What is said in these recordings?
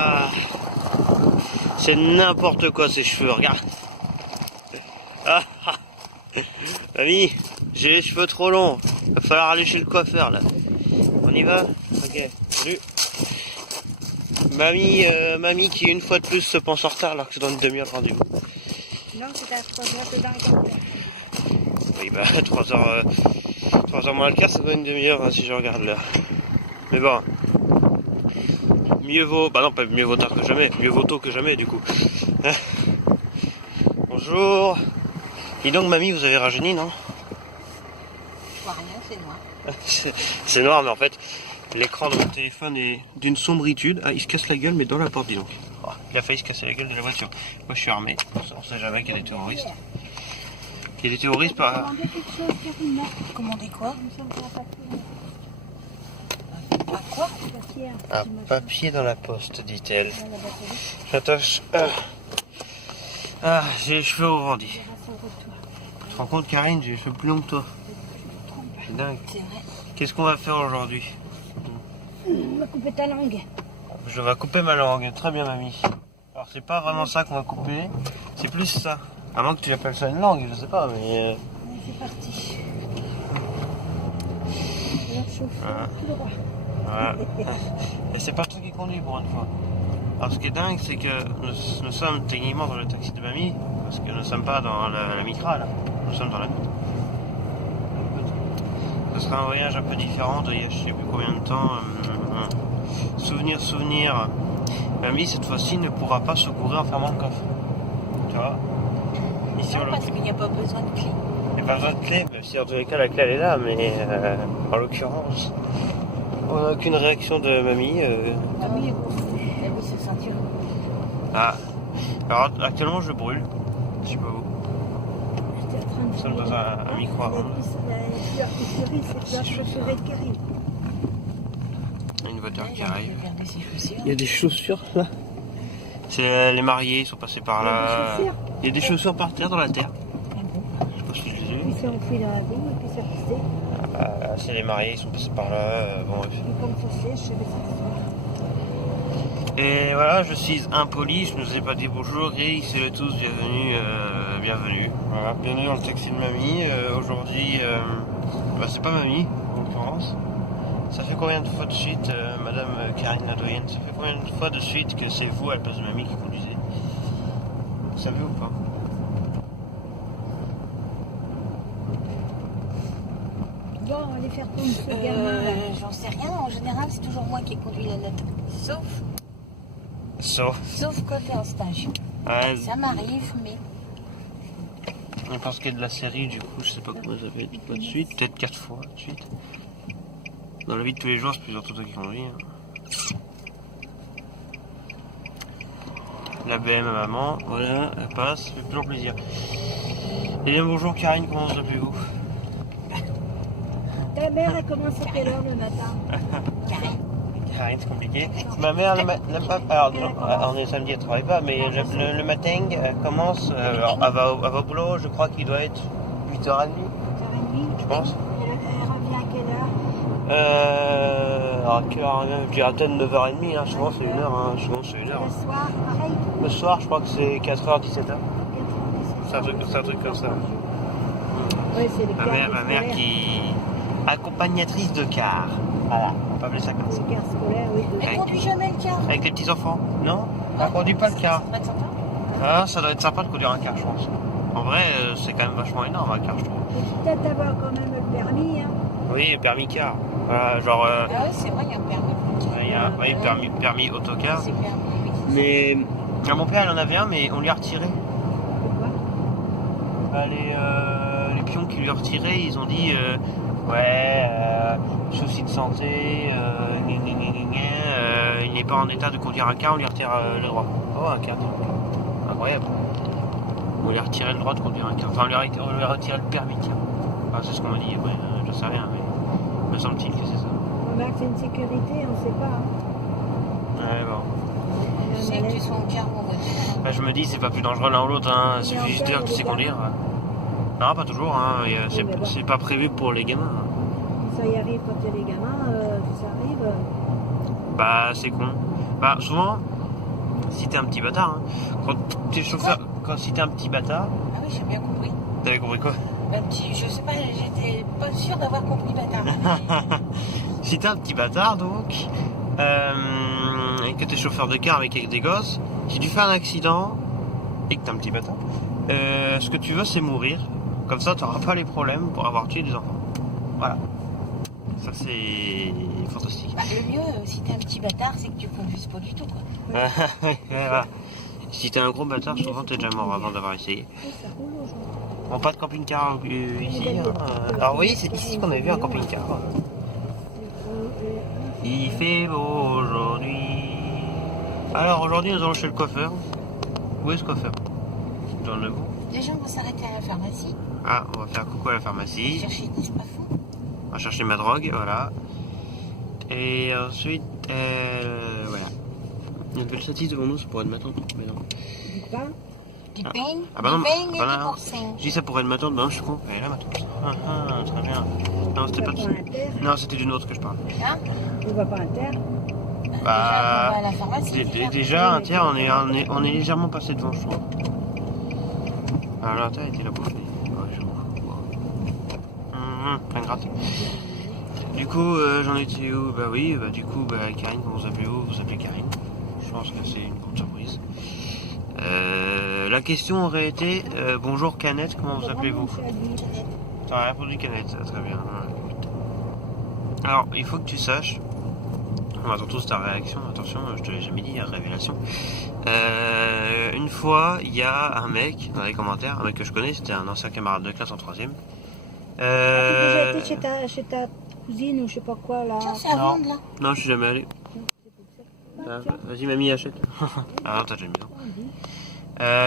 Ah, c'est n'importe quoi ces cheveux, regarde. Ah, ah. Mamie, j'ai les cheveux trop longs. Va falloir aller chez le coiffeur là. On y va? Ok, salut. Mamie qui une fois de plus se pense en retard alors que c'est dans une demi-heure de rendez-vous. Non, c'est à 3h que dans le quart. Oui bah 3h moins le quart, ça doit une demi-heure hein, si je regarde l'heure. Mais bon. Mieux vaut. Bah non, pas mieux vaut tard que jamais, mieux vaut tôt que jamais du coup. Bonjour. Dis donc mamie, vous avez rajeuni, non? Je vois rien, c'est noir. C'est noir, mais en fait, l'écran de mon téléphone est d'une sombritude. Ah, il se casse la gueule, mais dans la porte, dis donc. Oh, il a failli se casser la gueule de la voiture. Moi, je suis armé. On sait jamais qu'il y a des terroristes. Il y a des terroristes par... Commandez quoi? Quoi? Un papier dans la poste, dit-elle. J'attache... Ah, j'ai les cheveux au vendis. Tu te rends compte, Karine, j'ai les cheveux plus longs que toi. C'est dingue. C'est vrai. Qu'est-ce qu'on va faire aujourd'hui? On va couper ta langue. Je vais couper ma langue. Très bien, mamie. Alors, c'est pas vraiment ça qu'on va couper. C'est plus ça. À moins que tu appelles ça une langue, je sais pas, mais... C'est parti. Alors, chauffe tout droit. Voilà. Et c'est pas toi qui conduis pour une fois. Alors ce qui est dingue, c'est que nous sommes techniquement dans le taxi de mamie, parce que nous ne sommes pas dans la Micra là, nous sommes dans la Micra. Ce sera un voyage un peu différent de il y a je sais plus combien de temps. Souvenir. Mamie cette fois-ci ne pourra pas secourir en fermant le coffre. Tu vois? Ici Non, parce qu'il n'y a pas besoin de clé. Il n'y a pas besoin de clé, même si en tous les cas la clé elle est là, mais en l'occurrence, on n'a aucune réaction de mamie. Mamie, elle veut se sentir. Ah, alors actuellement je brûle, je sais pas où. J'étais en train de Nous sommes dans un micro avant. Une voiture qui arrive. Regardez ses chaussures. Il y a des chaussures là. C'est les mariés, ils sont passés par là. Il y a des chaussures par terre dans la terre. Ah bon? Je sais pas si je les ai Puis vues. c'est enfui dans la vigne, et puis ça poussait. C'est les mariés, ils sont passés par là. Bon, bref. Et comme ça sèche, je vais s'asseoir. Et voilà, je suis impoli, je ne vous ai pas dit bonjour et c'est tous bienvenue. Voilà, bienvenue dans le taxi de mamie. Aujourd'hui, bah, c'est pas mamie en l'occurrence. Ça fait combien de fois de suite, madame Karine Ladoyenne, ça fait combien de fois de suite que c'est vous à la place de mamie qui conduisez? Vous savez ou pas? Bon, on va aller faire tomber ce gamin là. J'en sais rien, en général c'est toujours moi qui conduis la note. Sauf quand t'es en stage. Ouais, Ça m'arrive, mais je pense qu'il y a de la série, du coup, je sais pas comment ça fait pas de suite, peut-être 4 fois de suite. Dans la vie de tous les jours, c'est plutôt toi qui conduis. Hein. La BM à maman, voilà, elle passe, ça fait toujours plaisir. Et bien bonjour Karine, comment vous appelez-vous? Ta mère, elle commence à quelle heure le matin? Karine. Karine, c'est compliqué. Ma mère, alors, non, on est samedi, elle travaille pas, mais le matin, elle commence, alors, elle va au boulot, je crois qu'il doit être 8h30, 8h30. je pense. Elle revient à quelle heure? Alors, à quelle heure elle revient? Je dirais peut-être 9h30, hein, souvent c'est 1h, hein, souvent c'est 1h. Le soir, pareil. Le soir, je crois que c'est 4h, 17h. C'est un truc comme ça. Ouais, c'est le Ma mère qui... accompagnatrice de car. Voilà, on peut appeler ça comme ça. Le car scolaire, oui. Elle conduit jamais le car. Avec les petits enfants. Non, elle conduit pas le car. Ça devrait être sympa. Ah, ça doit être sympa de conduire un car, je pense. En vrai, c'est quand même vachement énorme un car, je trouve. Il faut peut-être avoir quand même le permis. Hein. Oui, permis car. Voilà, genre... Ah ouais, c'est vrai, il y a un permis. il y a permis autocar. C'est permis, oui. Mais mon père, il en avait un, mais on lui a retiré. Pourquoi? Bah, les pions qui lui ont retiré, ils ont dit souci de santé, il n'est pas en état de conduire un car, on lui retire le droit. Oh, un car, incroyable. On lui a retiré le droit de conduire un car. Enfin, on lui a retiré le permis de car. Enfin, c'est ce qu'on m'a dit, ouais, je sais rien, mais me semble-t-il que c'est ça. On a que c'est une sécurité, on ne sait pas. Hein. Ouais, bon. Tu sais que tu sois en car ou en voiture. Bah, je me dis, c'est pas plus dangereux l'un ou l'autre, hein. Il suffit juste de dire que tu sais conduire. Non, pas toujours, hein. C'est pas prévu pour les gamins. Hein. Ça y arrive quand il y a des gamins, ça arrive. Bah, c'est con. Bah, souvent, si t'es un petit bâtard, hein. Quand t'es chauffeur, si t'es un petit bâtard, Ah oui, j'ai bien compris. t'avais compris quoi? Un petit, je sais pas, j'étais pas sûre d'avoir compris bâtard. Mais... Si t'es un petit bâtard donc, et que t'es chauffeur de car avec des gosses, si tu fais un accident et que t'es un petit bâtard, ce que tu veux c'est mourir. Comme ça t'auras pas les problèmes pour avoir tué des enfants. Voilà. Ça c'est fantastique. Bah, le mieux, si t'es un petit bâtard, c'est que tu conduises pas du tout, quoi. Voilà. Si t'es un gros bâtard, souvent t'es déjà mort avant d'avoir essayé. Ça roule aujourd'hui. Bon, pas de camping-car ici. Hein. Alors oui, c'est ici qu'on a vu un camping-car. Il fait beau aujourd'hui. Alors aujourd'hui nous allons chez le coiffeur. Où est ce coiffeur? Dans le Neuvaux. Déjà, on va s'arrêter à la pharmacie. Ah, on va faire coucou à la pharmacie. Chercher des pas-fous. On va chercher ma drogue, voilà. Et ensuite, voilà. Il y a une belle satire devant nous, ça pourrait être ma tante. Mais non. Du pain. Du Ah. pain, Ah bah non, du pain et bah du non. porcin. Je dis ça pourrait être ma tante, non, je suis con. Elle est là ma tante. Ah, très bien. Non, c'était pas On va pas à terre. Non, c'était d'une autre que je parle. Hein? On va pas à terre. Déjà, on va à la pharmacie. Déjà, un tiers, on est légèrement passé devant, je trouve. Ah là, t'as été là pour finir. Ouais, je m'en fous. Plein de gratte. Du coup, j'en étais où? Bah oui, bah du coup, bah Karine, comment vous appelez où? Vous appelez Karine. Je pense que c'est une grande surprise. La question aurait été bonjour Canette, comment vous appelez-vous? T'as répondu Canette, très bien. Ouais. Alors, il faut que tu saches. On attend tous ta réaction, attention, je te l'ai jamais dit, révélation. Une fois, il y a un mec dans les commentaires, un mec que je connais, c'était un ancien camarade de classe en 3ème. Tu as déjà été chez ta cousine ou je sais pas quoi là. Tiens, c'est à Non. vendre là. Non, je suis jamais allé. Ah, tiens. Vas-y mamie, achète. Ah non, t'as déjà mis.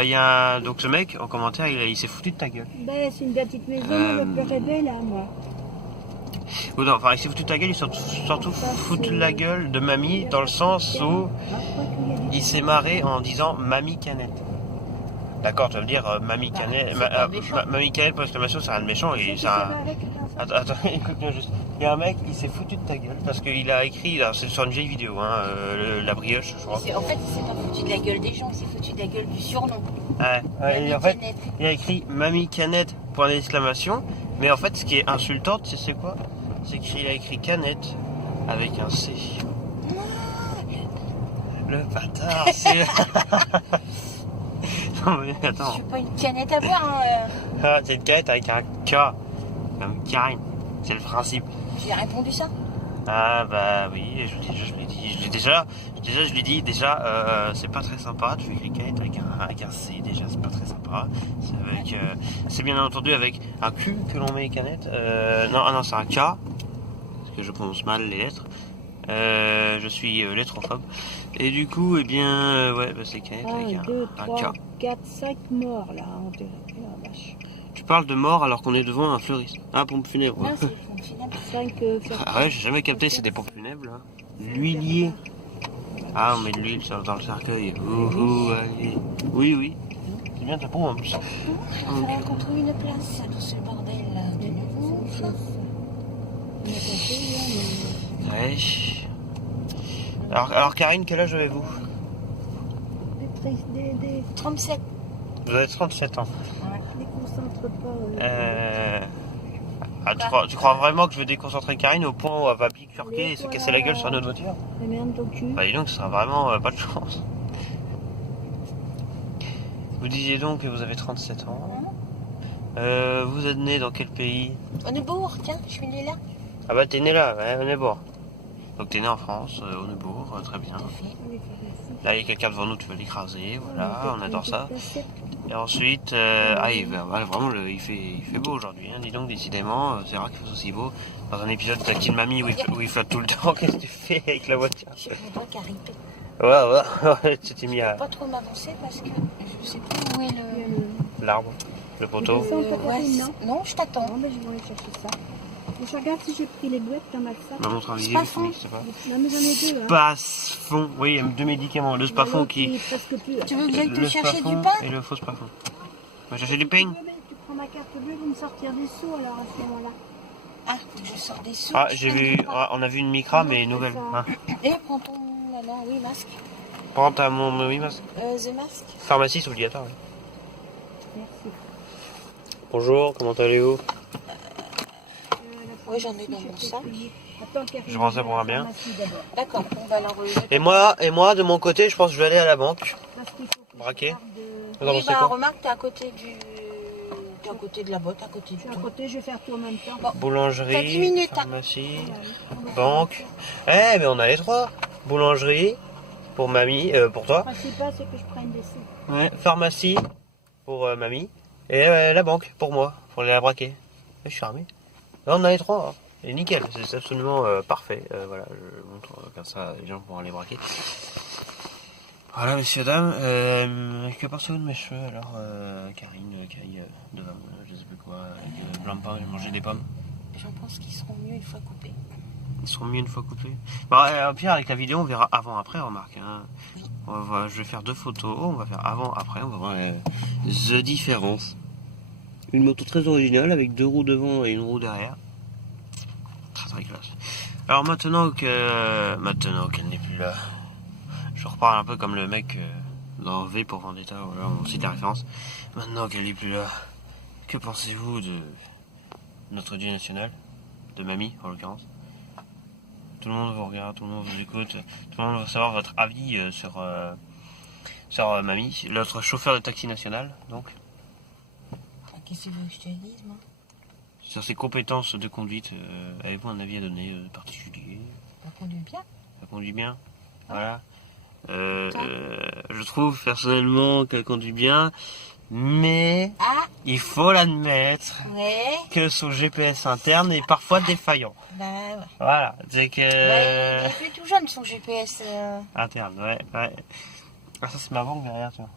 Il y a donc ce mec en commentaire, il s'est foutu de ta gueule. Ben, c'est une petite maison, je pleurais bien là, moi. Ou non, enfin il s'est foutu de ta gueule, il s'est surtout foutu de la gueule de mamie dans le sens où il s'est marré en disant mamie Canette. D'accord, tu vas me dire mamie Canette, mamie Canette pour exclamation, c'est rien de méchant et ça. Attends, écoute-moi juste. Il y a un mec, il s'est foutu de ta gueule parce qu'il a écrit, alors c'est sur une vieille vidéo, hein, la brioche, je crois. En fait, il s'est pas foutu de la gueule des gens, il s'est foutu de la gueule du surnom. Ouais, et en fait, il a écrit mamie Canette point d'exclamation, mais en fait, ce qui est insultant, c'est quoi? C'est qu'il a écrit Canette avec un C. Le bâtard, c'est. Non mais Je attends. suis pas une canette à boire, hein. Ah, c'est une canette avec un K. Comme Karine. C'est le principe. J'ai répondu ça. Ah bah oui, je l'ai dit. Je l'ai dit déjà, c'est pas très sympa. Tu écris canette avec un C déjà, c'est pas très sympa. C'est avec, c'est bien entendu avec un Q que l'on met canette. Non, c'est un K. Parce que je prononce mal les lettres. Je suis lettrophobe. Et du coup, eh bien, ouais, bah, c'est canette avec 1, 2, un 3, K. 4, 5 morts là. La vache. Tu parles de mort alors qu'on est devant un fleuriste. Ah, pompe funèbre. Non, c'est une finale. 5 Ah ouais, j'ai jamais capté, c'est des pompes funèbres là. L'huilier. Ah, on met de l'huile dans le cercueil. Allez. Oui. C'est bien ta pompe en plus. Il va falloir qu'on trouve une place dans ce bordel de nouveau. Ouais. Alors Karine, quel âge avez-vous? 37. Vous avez 37 ans. Déconcentre pas. Tu crois vraiment que je vais déconcentrer Karine au point où elle va bicurquer et se casser la gueule sur notre voiture? La merde ton cul. Bah dis donc, ce sera vraiment pas de chance. Vous disiez donc que vous avez 37 ans. Vous êtes né dans quel pays? Au Neubourg, tiens, je suis né là. Ah bah t'es né là, ouais, au Neubourg. Donc t'es né en France, au Neubourg, très bien. Là il y a quelqu'un devant nous, tu vas l'écraser, voilà, on adore ça. Et ensuite, vraiment il fait beau aujourd'hui, hein. Dis donc décidément, c'est rare qu'il fasse aussi beau. Dans un épisode de Tactile Mamie où il flotte tout le temps, qu'est-ce que tu fais avec la voiture? J'ai mon doigt qui a ripé. Ouais, tu t'es mis à... Pas trop m'avancer parce que je sais plus où est le... l'arbre, le poteau. Non, je t'attends. Non, mais je vais aller chercher ça. Je regarde si j'ai pris les boîtes dans ma sac. Ma montre invisible, Spafon. je sais pas. Non, mais j'en ai deux. Hein. Spafon, oui, il y a deux médicaments, le Spafon qui... presque plus. Tu veux que j'aille te le chercher Spafon du pain? et le faux Spafon. On va chercher du pain. Tu prends ma carte bleue pour me sortir des sous alors à ce moment-là. Ah, je sors des sous. Ah, j'ai vu, on a vu une Micra mais nouvelle. Hein. Et prends ton... oui, masque. Prends ta mon oui, masque. The Mask. Pharmacie, c'est obligatoire. Oui. Merci. Bonjour, comment allez-vous? Oui, j'en ai dans mon sac. Je prends ça pour un bien. D'accord, on va l'enregistrer. Et moi, de mon côté, je pense que je vais aller à la banque. Braquer. Vous en Oui, pensez bah quoi? remarque, t'es à côté du... T'es à côté de la boîte, à côté Je du suis à tout. côté, je vais faire tout en même temps. Bon. T'as 10 Boulangerie, minutes, hein. pharmacie, banque. Eh, mais on a les trois. Boulangerie, pour mamie, pour toi. Le principal, c'est que je prenne des sous. Ouais. Pharmacie, pour mamie. Et la banque, pour moi, pour aller la braquer. Je suis armé. Là, on a les trois. Hein. Et nickel, c'est absolument parfait. Voilà, je montre comme ça, les gens pourront aller braquer. Voilà, messieurs, dames. Que pensez-vous de mes cheveux alors, Karine, Kai, devant je sais plus quoi, avec blanc de pain, j'ai mangé des pommes. J'en pense qu'ils seront mieux une fois coupés. Ils seront mieux une fois coupés. Bah, au pire, avec la vidéo, on verra avant-après, remarque. Hein. Oui. Je vais faire 2 photos, on va faire avant-après, on va voir the différence. Une moto très originale avec 2 roues devant et une roue derrière. Très très classe. Alors maintenant qu'elle n'est plus là, je reparle un peu comme le mec dans V pour Vendetta, voilà, on cite la référence. Maintenant qu'elle n'est plus là, que pensez-vous de notre dieu national, de mamie en l'occurrence? Tout le monde vous regarde, tout le monde vous écoute, tout le monde veut savoir votre avis sur mamie, notre chauffeur de taxi national, donc, Qu'est-ce que tu veux que je te dise, moi? sur ses compétences de conduite. Avez-vous un avis à donner particulier? On conduit bien. Elle conduit bien, voilà. Je trouve personnellement qu'elle conduit bien, mais Ah, il faut l'admettre ouais. que son GPS interne est parfois défaillant. Bah ouais. Voilà, c'est que... Ouais, il est plus tout jeune son GPS. Interne, ouais. Ah, ça c'est ma banque derrière, tu vois.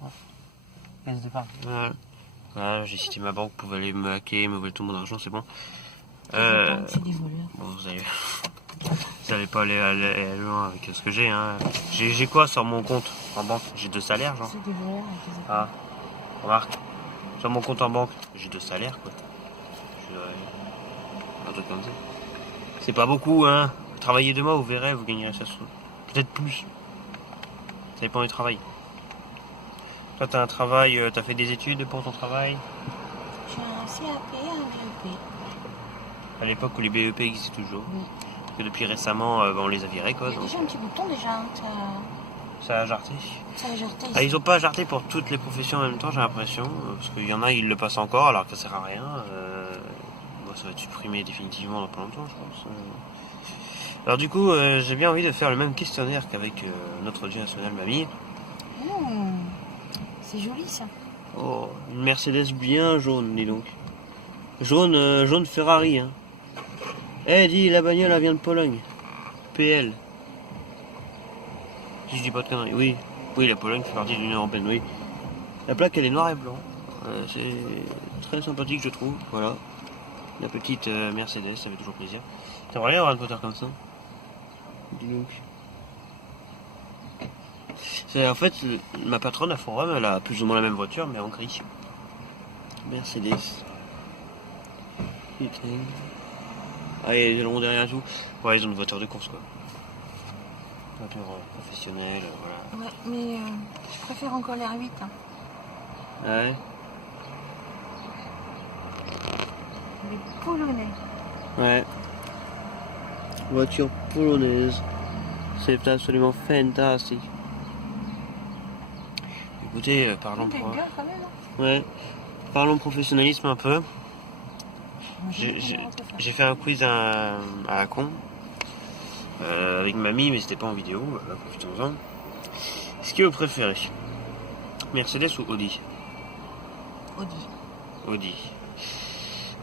Laisse de part. Voilà, j'ai cité ma banque, vous pouvez aller me hacker, me voler tout mon argent, c'est bon. C'est des voleurs. Bon, vous allez pas aller loin avec ce que j'ai, hein. J'ai quoi sur mon compte en banque? J'ai 2 salaires, genre. C'est des voleurs avec les Ah, remarque. Sur mon compte en banque, j'ai 2 salaires, quoi. Un truc comme ça. C'est pas beaucoup, hein. Travaillez 2 mois, vous verrez, vous gagnerez ça. Peut-être plus. Ça dépend du travail. Toi, t'as un travail, t'as fait des études pour ton travail? J'ai un CAP et un BEP. À l'époque où les BEP existaient toujours. Oui. Parce que depuis récemment, on les a virés, quoi. Il y a Donc, déjà un petit bouton déjà. Hein, ça a jarté. ça a jarté. Ah, ils ont pas jarté pour toutes les professions en même temps, j'ai l'impression. Parce qu'il y en a, ils le passent encore, alors que ça sert à rien. Moi, ça va être supprimé définitivement dans pas longtemps, je pense. Alors du coup, j'ai bien envie de faire le même questionnaire qu'avec notre dieu national mamie. C'est joli ça. Oh, une Mercedes bien jaune, dis donc. Jaune Ferrari, hein. Eh, dis, la bagnole, elle vient de Pologne. PL. Si je dis pas de conneries, oui. Oui, la Pologne fait partie de l'Union Européenne, oui. La plaque, elle est noire et blanc. C'est très sympathique, je trouve. Voilà. La petite Mercedes, ça fait toujours plaisir. T'aimerais bien avoir une voiture comme ça? Dis donc. En fait, ma patronne à Forum, elle a plus ou moins la même voiture, mais en gris. Mercedes. Putain. Ah, et le rond derrière et tout. Ouais, ils ont une voiture de course, quoi. Voiture professionnelle, voilà. Ouais, mais je préfère encore l'R8. Hein. Ouais. Les Polonais. Ouais. Voiture polonaise. C'est absolument fantastique. Écoutez, parlons T'as une gueule quand même. Hein. Ouais. Parlons professionnalisme un peu. Moi, J'ai fait un quiz à la con. Avec mamie, mais c'était pas en vidéo. Voilà, profitons-en. Ce que vous préférez, Mercedes ou Audi? Audi. Audi.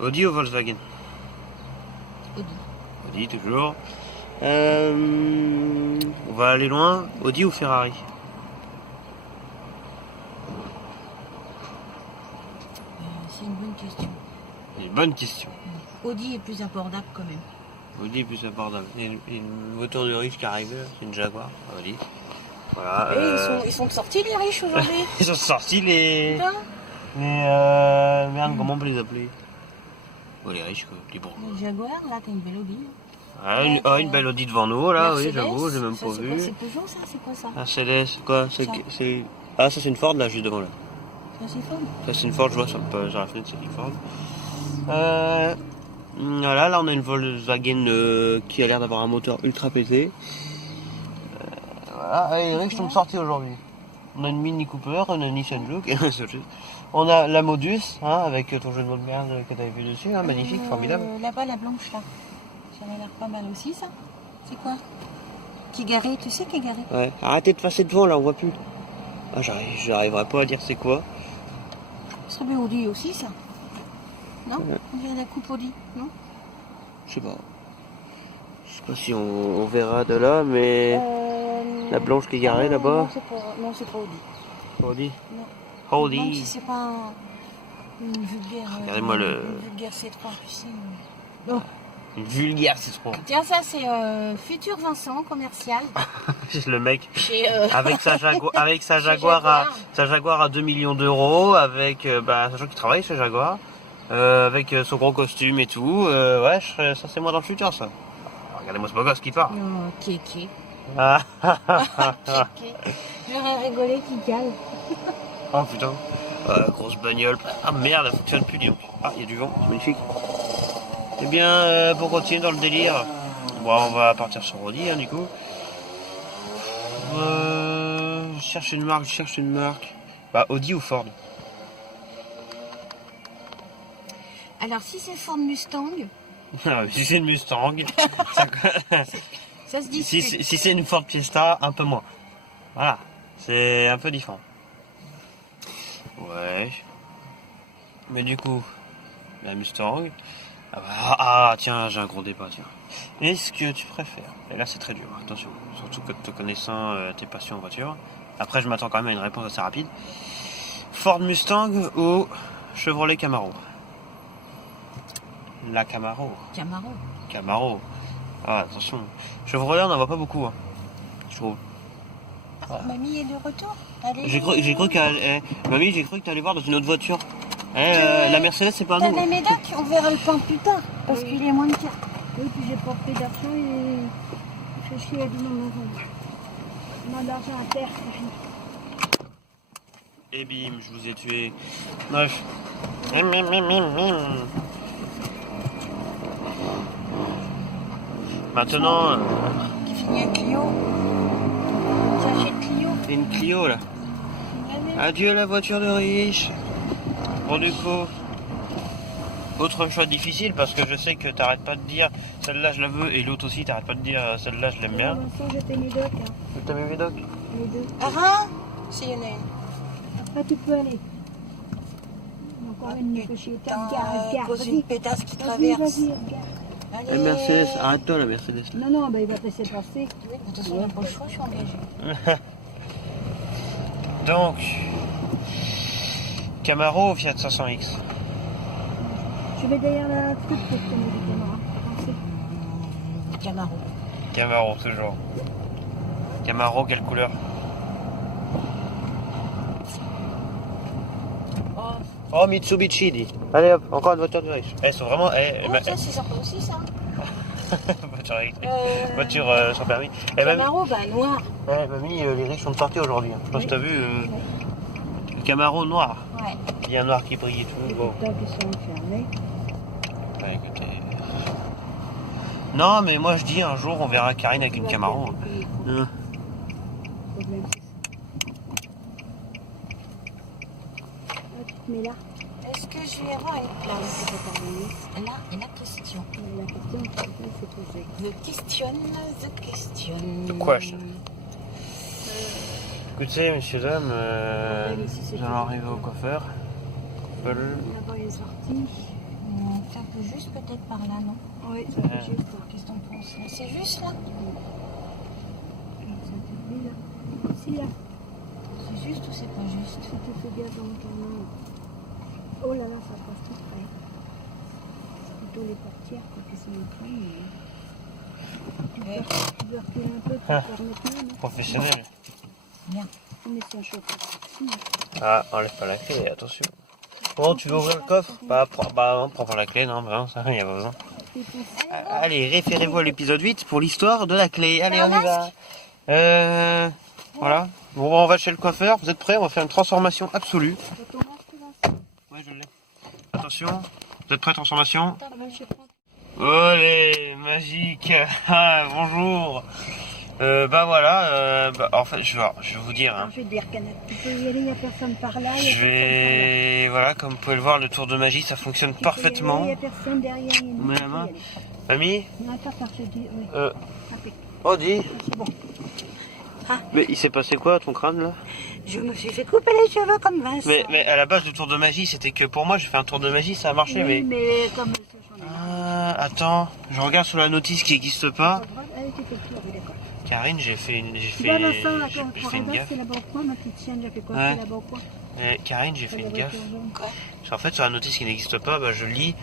Audi ou Volkswagen? Audi. Audi, toujours. On va aller loin. Audi ou Ferrari? C'est une bonne question. C'est une bonne question. Audi est plus abordable quand même. Audi est plus abordable. Il y a une voiture de riche qui arrive, c'est une Jaguar. Audi. Voilà. Et ils sont sortis les riches aujourd'hui. Ils sont sortis les. Putain. Merde, comment on peut les appeler? Oh, les riches, quoi. Les bourgeois. Le Jaguar, là t'as une belle Audi. Ah, une belle Audi devant nous, là, oui, Mercedes, j'avoue, j'ai même ça, pas c'est vu. quoi, c'est Peugeot, ça? C'est quoi ça? Mercedes, quoi Ah, ça c'est une Ford, là, juste devant, là. Ça, c'est Ford. Ça c'est une Ford, je vois sur la fenêtre, c'est une Ford. Voilà, là on a une Volkswagen qui a l'air d'avoir un moteur ultra pété. Voilà, et Eric, sont sortis aujourd'hui. On a une Mini Cooper, on a une Nissan Juke, on a la Modus, hein, avec ton jeu de mots de merde que t'avais vu dessus, hein, magnifique, formidable. Là-bas, la blanche, là. Ça m'a l'air pas mal aussi, ça. C'est quoi? Qui est garé, tu sais qui est garé? Ouais, arrêtez de passer devant, là, on voit plus. Ah, j'arriverai pas à dire c'est quoi. Ce serait bien Audi aussi, ça. Non? Ouais. On dirait la coupe Audi, non? Je sais pas. Je sais pas si on verra de là, mais la blanche qui est garée là-bas. Non, c'est pas Audi. Audi. Non. Audi. Même si c'est pas une vulgaire. Regardez-moi le. Une vulgaire C3, tu sais. Une vulgaire citron. Tiens, ça, c'est Futur Vincent, commercial. C'est le mec. Chez, Avec sa Chez Jaguar à 2 millions d'euros, avec sachant qu'il travaille chez Jaguar, avec son gros costume et tout. Ouais, ça c'est moi dans le futur, ça. Regardez-moi ce beau gosse qui part. Non, Kéké. Ah. Kéké. J'aurais rigolé qui cale. Oh putain. Grosse bagnole. Ah merde, elle fonctionne plus, dis donc. Ah, il y a du vent, c'est magnifique. Eh bien, pour continuer dans le délire, bon, on va partir sur Audi, hein, du coup. Je cherche une marque. Bah, Audi ou Ford? Alors, si c'est Ford Mustang, Ah, si c'est une Mustang, ça se discute. si c'est une Ford Fiesta, un peu moins. Voilà, c'est un peu différent. Ouais. Mais du coup, la Mustang. Tiens, j'ai un gros débat, tiens. Est-ce que tu préfères, et là c'est très dur, attention, surtout que te connaissant tes passions en voiture, après je m'attends quand même à une réponse assez rapide. Ford Mustang ou Chevrolet Camaro? La Camaro. Camaro. Ah, attention. Chevrolet, on n'en voit pas beaucoup, hein, je trouve. Mamie est de retour. Allez, J'ai cru Mamie, j'ai cru que tu allais voir dans une autre voiture. La Mercedes, c'est pas T'as nous. les médocs, on verra le pain plus tard, parce qu'il est moins de cartes. Oui, puis j'ai pas pris d'argent et je suis à du moment. On a d'argent à terre. Et bim, je vous ai tué. Bref. Maintenant, Qui finit à Clio. J'achète Clio. une Clio là. Adieu la voiture de riche. Bon, du coup, autre choix difficile parce que je sais que t'arrêtes pas de dire celle-là je la veux et l'autre aussi t'arrêtes pas de dire celle-là je l'aime bien. Vincent, j'ai tes médocs. Hein. T'as mes médocs? Les deux. Ah, s'il y en a une. Après, tu peux aller. Encore une, il faut chier. Gare, Pose une pétasse qui Vas-y, traverse. vas-y, gare. Allez. La Mercedes, arrête-toi la Mercedes. Là. Non, il va te laisser passer. Oui, de toute façon, on n'a pas le choix, je suis engagée. Donc, Camaro ou Fiat 500X? Je vais derrière la truc pour te mettre des caméras. Camaro. Camaro, toujours. Camaro, quelle couleur? Oh, Mitsubishi, dit. Allez hop, encore une voiture de riche. Elles sont vraiment. Oh, ça, c'est sympa aussi, ça. voiture électrique. Voiture sans permis. Camaro, noir. Mamie, les riches sont sortis aujourd'hui. Hein. Je pense que t'as vu le Camaro noir. Ouais. Il y a un noir qui brille et tout. Les Bon. portables qui sont fermés. Ouais, écoutez. Non, mais moi je dis un jour on verra Karine avec une Camaro. Le problème, c'est ça. Ah, tu te mets là. Est-ce que je vais avoir une place? Là, la question. La question, c'est posée. The question. The question. Écoutez, messieurs, dames, nous allons arriver au coiffeur. Là-bas, il est sorti. Ça peut juste peut-être par là, non? Oui, ça fait juste. Qu'est-ce que t'en penses là? C'est juste là? Si, là. C'est juste ou c'est pas juste? Si tu fais bien dans ton main. Oh là là, ça passe tout près. C'est plutôt les portières qui sont en train. Tu veux reculer un peu pour faire maintenant, non? Professionnel. Bien. Mais c'est un choc. Ah, enlève pas la clé, attention. Bon, tu veux ouvrir le coffre? Prends pas la clé, non, ça, il n'y a pas besoin. Allez, référez-vous à l'épisode 8 pour l'histoire de la clé. Allez, on y va. Voilà. Bon, on va chez le coiffeur. Vous êtes prêts? On va faire une transformation absolue. Ouais, je l'ai. Attention. Vous êtes prêts, transformation? Allez, magique. Ah, bonjour. Bah voilà. En fait, je vais vous dire. Hein. Je vais dire, tu peux y aller, il n'y a personne par là. Je vais... Voilà, comme vous pouvez le voir, le tour de magie, ça fonctionne parfaitement. Il n'y a personne derrière. Mets la main. Mamie? Non, attends, je dis, oui. Oh, dis. C'est bon. Mais il s'est passé quoi à ton crâne là? Je me suis fait couper les cheveux comme Vincent. Mais à la base, le tour de magie, c'était que pour moi, j'ai fait un tour de magie, ça a marché. Oui, mais comme ça, j'en ai Ah, attends, je regarde sur la notice qui n'existe pas. Allez, tu fais le tour, oui, d'accord. Karine, j'ai fait une Vincent, j'ai fait une gaffe. c'est là-bas au coin, ma petite chienne, j'ai fait quoi? Ouais. C'est là-bas au coin. Karine, j'ai fait une gaffe. Quoi? Parce qu'en fait, sur la notice qui n'existe pas, bah, je lis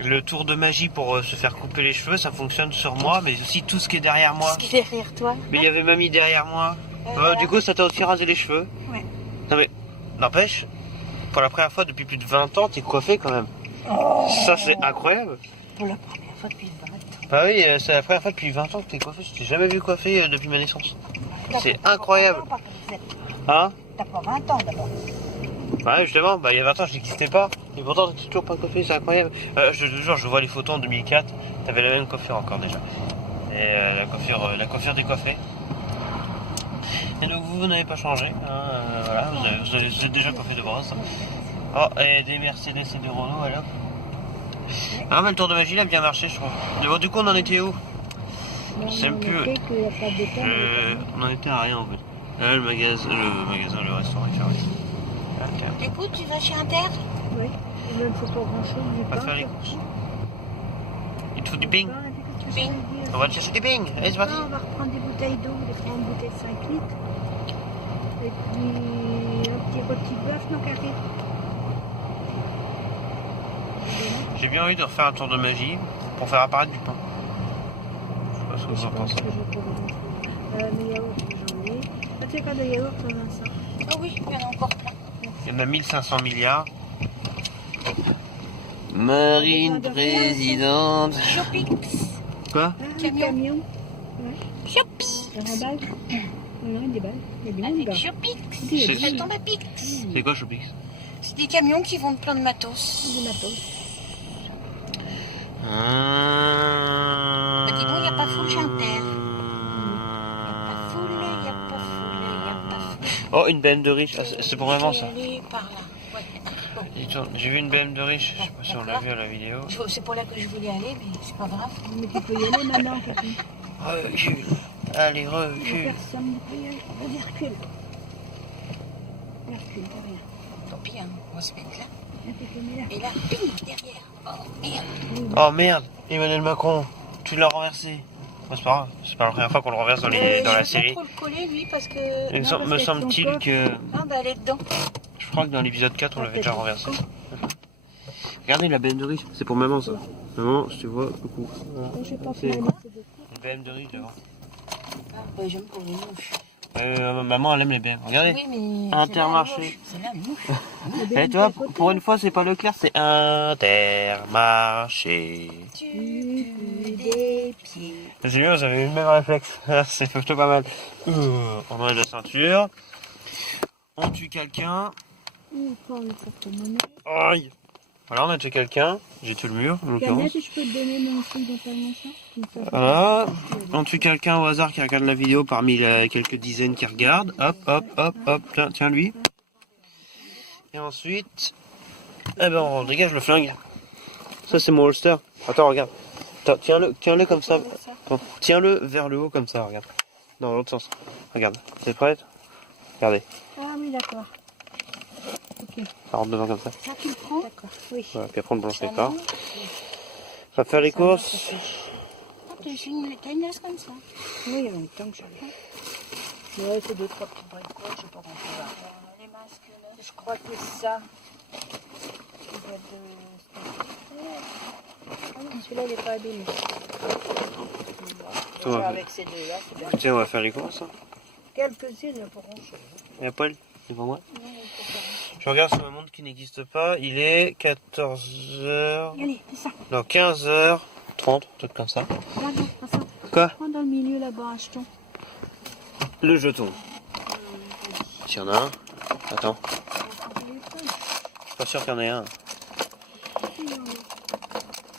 le tour de magie pour se faire couper les cheveux, ça fonctionne sur moi, mais aussi tout ce qui est derrière moi. Ce qui est derrière toi. Mais il y avait mamie derrière moi. Voilà. Du coup, ça t'a aussi rasé les cheveux. Ouais. Non mais, n'empêche, pour la première fois depuis plus de 20 ans, t'es coiffé quand même. Ça, c'est incroyable. Pour la première fois depuis 20 ans. Bah oui, c'est la première fois depuis 20 ans que t'es coiffé. Je t'ai jamais vu coiffé depuis ma naissance. C'est incroyable. Hein? T'as pas 20 ans d'abord. Ouais, justement, bah il y a 20 ans, je n'existais pas. Et pourtant, t'es toujours pas coiffé, c'est incroyable. Je te jure, je vois les photos en 2004. T'avais la même coiffure encore déjà. Et la coiffure décoiffée. Et donc vous n'avez pas changé. Hein, voilà, vous êtes déjà coiffé de brosse. Oh, et des Mercedes et des Renault alors. Ah, mais le tour de magie, il a bien marché, je trouve. Mais bon, du coup, on en était où? Je sais même plus. On en était à rien en fait. Le magasin, le restaurant est fermé. Du coup, tu vas chez Inter? Oui, il ne faut pas grand-chose. On va faire les courses. Il te faut du ping? Ping. On va te chercher du ping. Allez, c'est parti. On va reprendre des bouteilles d'eau, des grandes bouteilles de 5 litres. Et puis un petit rôti bœuf, non, carré. J'ai bien envie de refaire un tour de magie pour faire apparaître du pain. Je sais pas ce que vous en pensez. Les yaourts, j'en ai. Ah, tu fais pas de yaourt, toi, Vincent? Oh oui, il y en a encore plein. Il y en a 1500 milliards. Marine présidente. Chopix. Quoi? Ah, Camion. camion. Chopix. Un rabat. Non, des balles. Il y a du monde, Avec là. Chopix. C'est- Ça tombe à pic. C'est quoi Chopix? C'est des camions qui vendent plein de matos. Du matos. Ah. Bah dis donc, y a pas full chez Inter. Oh, une BM de riche. Ah, c'est pour maman ça. Aller par là. Ouais. Bon. J'ai vu une BM de riche. Je sais pas si on l'a vu à la vidéo. C'est pour là que je voulais aller, mais c'est pas grave. Mais tu peux y aller maintenant, Cathy. Recule. Allez, Il n'y a recule. personne ne peut y aller. Vas-y, recule. Recule, t'as rien. Tant pis, hein. On va se mettre là. Là, t'es tombé là. Et là, ping, derrière. Oh merde. Oh merde, Emmanuel Macron, tu l'as renversé. Bon, c'est pas grave, c'est pas la première fois qu'on le renverse dans la série. Je vais pas trop le coller, lui, parce que. Me semble-t-il que. Ah, bah elle est dedans. Je crois que dans l'épisode 4, on l'avait déjà renversé. Regardez la BM de riche, c'est pour maman ça. Maman, si tu vois, coucou. Voilà. Je sais pas C'est faire une BM de riche devant. Ah, bah j'aime pour les mouches. Maman, elle aime les BM. Regardez. Oui, mais. Intermarché. C'est la mouche. Et toi, pour une fois, c'est pas Leclerc, c'est Intermarché. Tu pues des pieds. J'ai vu, vous avez eu le même réflexe. C'est plutôt pas mal. On enlève la ceinture. On tue quelqu'un. On prend le porte-monnaie. Aïe. Voilà, on a tué quelqu'un. J'ai tué le mur, en l'occurrence. Canette, je peux te donner mon truc dans ta manche. Voilà. On tue quelqu'un au hasard qui regarde la vidéo parmi les quelques dizaines qui regardent. Hop, hop, hop, hop. Tiens lui. Et ensuite, eh ben, on dégage le flingue. Ça, c'est mon holster. Attends, regarde. Attends, tiens-le comme ça. Attends, tiens-le vers le haut comme ça, regarde. Dans l'autre sens. Regarde. T'es prête? Regardez. Ah oui, d'accord. Ok. Ça rentre devant comme ça. Ça, tu le prends? D'accord, oui. Voilà, puis après on blanche les corps. On va faire les courses. Ah, t'as une laisse comme ça. Oui, en même temps que j'avais. Ouais, c'est deux, trois petits bricoles, je sais pas comment ça va. Les masques là. Je crois que ça. Ça doit être Ah non, celui-là, il n'est pas abîmé. Ça va. Avec ces deux-là, c'est bien. Tiens, on va faire les courses. Hein. Quelques-unes pour grand-chose. Et Paul, c'est pour moi. Je regarde sur ma montre qui n'existe pas. Il est 14h. Allez, fais ça. Non, 15h. 30, un truc comme ça. Regarde, prends ça. Quoi? Prends dans le milieu là-bas, un jeton. Le jeton. S'il y en a un. Attends. Je suis pas sûr qu'il y en ait un.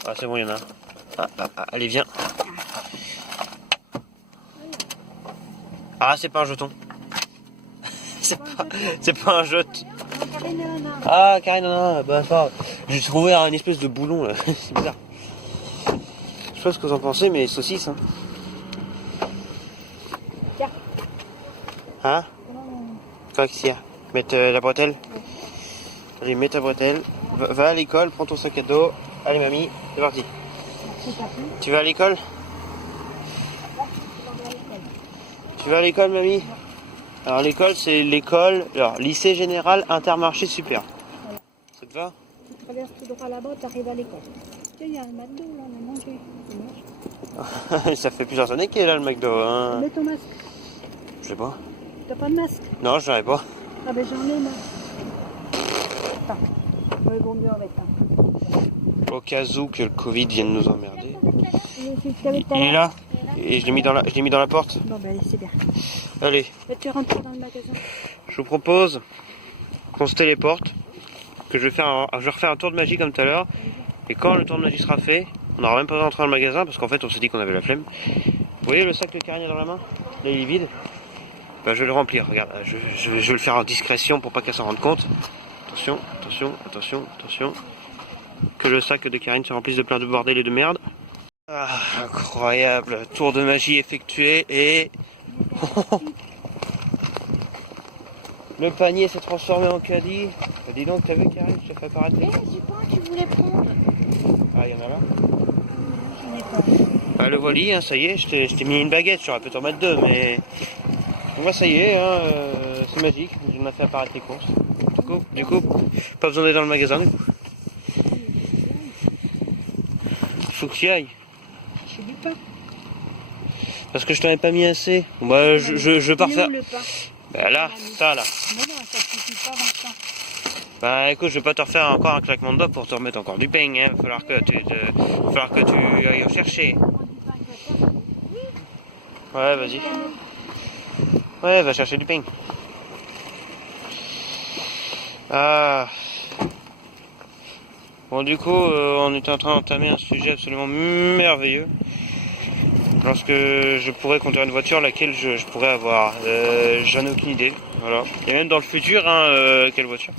Ah c'est bon, il y en a un. Allez, viens. Ah, c'est pas un jeton. C'est pas un jeton. Ah, Karine, non, bah ça. J'ai trouvé un espèce de boulon là. C'est bizarre. Je sais pas ce que vous en pensez, mais saucisse. Hein. Tiens. Hein? Quoi qu'il y a? Mettre la bretelle? Allez, mets ta bretelle. Va à l'école, prends ton sac à dos. Allez, mamie, c'est parti. Tu vas à l'école? Tu vas à l'école, mamie? Alors, l'école, c'est l'école, alors, lycée général Intermarché Super. Voilà. Ça te va? Tu traverses tout droit là-bas, tu arrives à l'école. Tiens, il y a un McDo là, on a mangé. Ça fait plusieurs années qu'il est là, le McDo. Hein. Mets ton masque. Je sais pas. T'as pas de masque? Non, je n'en ai pas. Ah ben j'en ai, moi. Attends. Mais bon, mieux en mettre un. Au cas où que le Covid vienne nous emmerder. Il Il est là? Et je l'ai mis dans la porte. Bon ben c'est bien. Allez, Et tu rentres dans le magasin. je vous propose qu'on se téléporte, que je vais refaire un tour de magie comme tout à l'heure. Et quand le tour de magie sera fait, on n'aura même pas besoin d'entrer dans le magasin parce qu'en fait on s'est dit qu'on avait la flemme. Vous voyez le sac que Karine a dans la main? Là il est vide. Ben, je vais le remplir, regarde, je vais le faire en discrétion pour pas qu'elle s'en rende compte. Attention, attention, attention, attention. Que le sac de Karine se remplisse de plein de bordel et de merde. Ah, incroyable, tour de magie effectué et... Le panier s'est transformé en caddie. Dis donc, t'as vu Karine, je te fais apparaître les... C'est quoi tu voulais prendre? Ah, il y en a là. J'en ai pas. Ah, le voili, hein, ça y est, je t'ai mis une baguette, j'aurais pu t'en mettre deux, mais... Moi, ça y est, hein, c'est magique, on a fait apparaître les courses. Du coup, pas besoin d'aller dans le magasin, du coup. Faut que tu y ailles. Je fais du pain. Parce que je t'en ai pas mis assez. Bah, je pars faire... le pain? Bah là, ça là. Non, non, ça suffit pas, Vincent. Bah écoute, je vais pas te refaire encore un claquement de doigts pour te remettre encore du pain, hein. Va falloir que tu ailles au chercher. Ouais, vas-y. Ouais, va chercher du pain. Ah. Bon, du coup, on était en train d'entamer un sujet absolument merveilleux. Lorsque je pourrais conduire une voiture, laquelle je pourrais avoir. J'en ai aucune idée. Voilà. Et même dans le futur, hein, quelle voiture?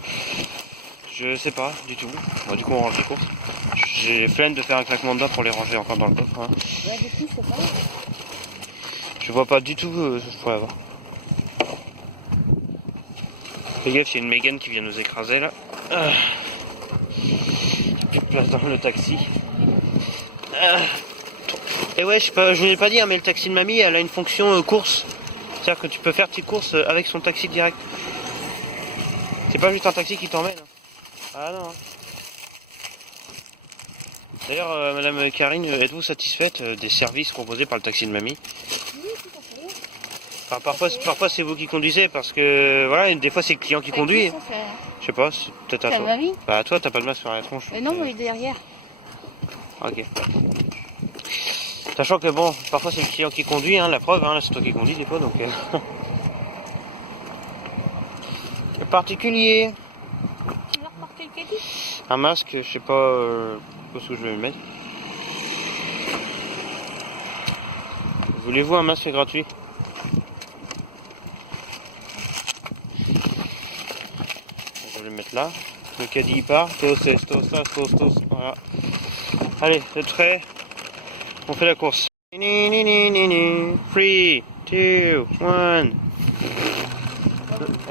Je sais pas du tout. Bon, du coup, on range les courses. J'ai flemme de faire un claquement de doigts pour les ranger encore dans le coffre. Hein. Ouais, du coup, c'est pas grave. Je vois pas du tout ce que je pourrais avoir. Fais gaffe, il y a une Mégane qui vient nous écraser là. Plus de place dans le taxi. Et ouais, je vous l'ai pas dit, hein, mais le taxi de mamie, elle a une fonction course. C'est-à-dire que tu peux faire tes courses avec son taxi direct. C'est pas juste un taxi qui t'emmène. Ah non. D'ailleurs, Madame Karine, êtes-vous satisfaite des services proposés par le taxi de mamie? Oui, tout à fait. Enfin, parfois c'est vous qui conduisez parce que voilà, des fois c'est le client qui conduit. Je sais pas, c'est peut-être à Ta toi. mamie? Bah toi t'as pas de masque sur la tronche. Non, moi, il est derrière. Ok. Sachant que bon, parfois c'est le client qui conduit, hein, la preuve, hein, là c'est toi qui conduis des fois donc. C'est particulier. Tu vas reporter le caddie? Un masque, je sais pas où est-ce que je vais le mettre. Voulez-vous un masque gratuit? Je vais le mettre là. Le caddie il part. Tos, voilà. Allez, vous êtes prêts? On fait la course. 3, 2, 1.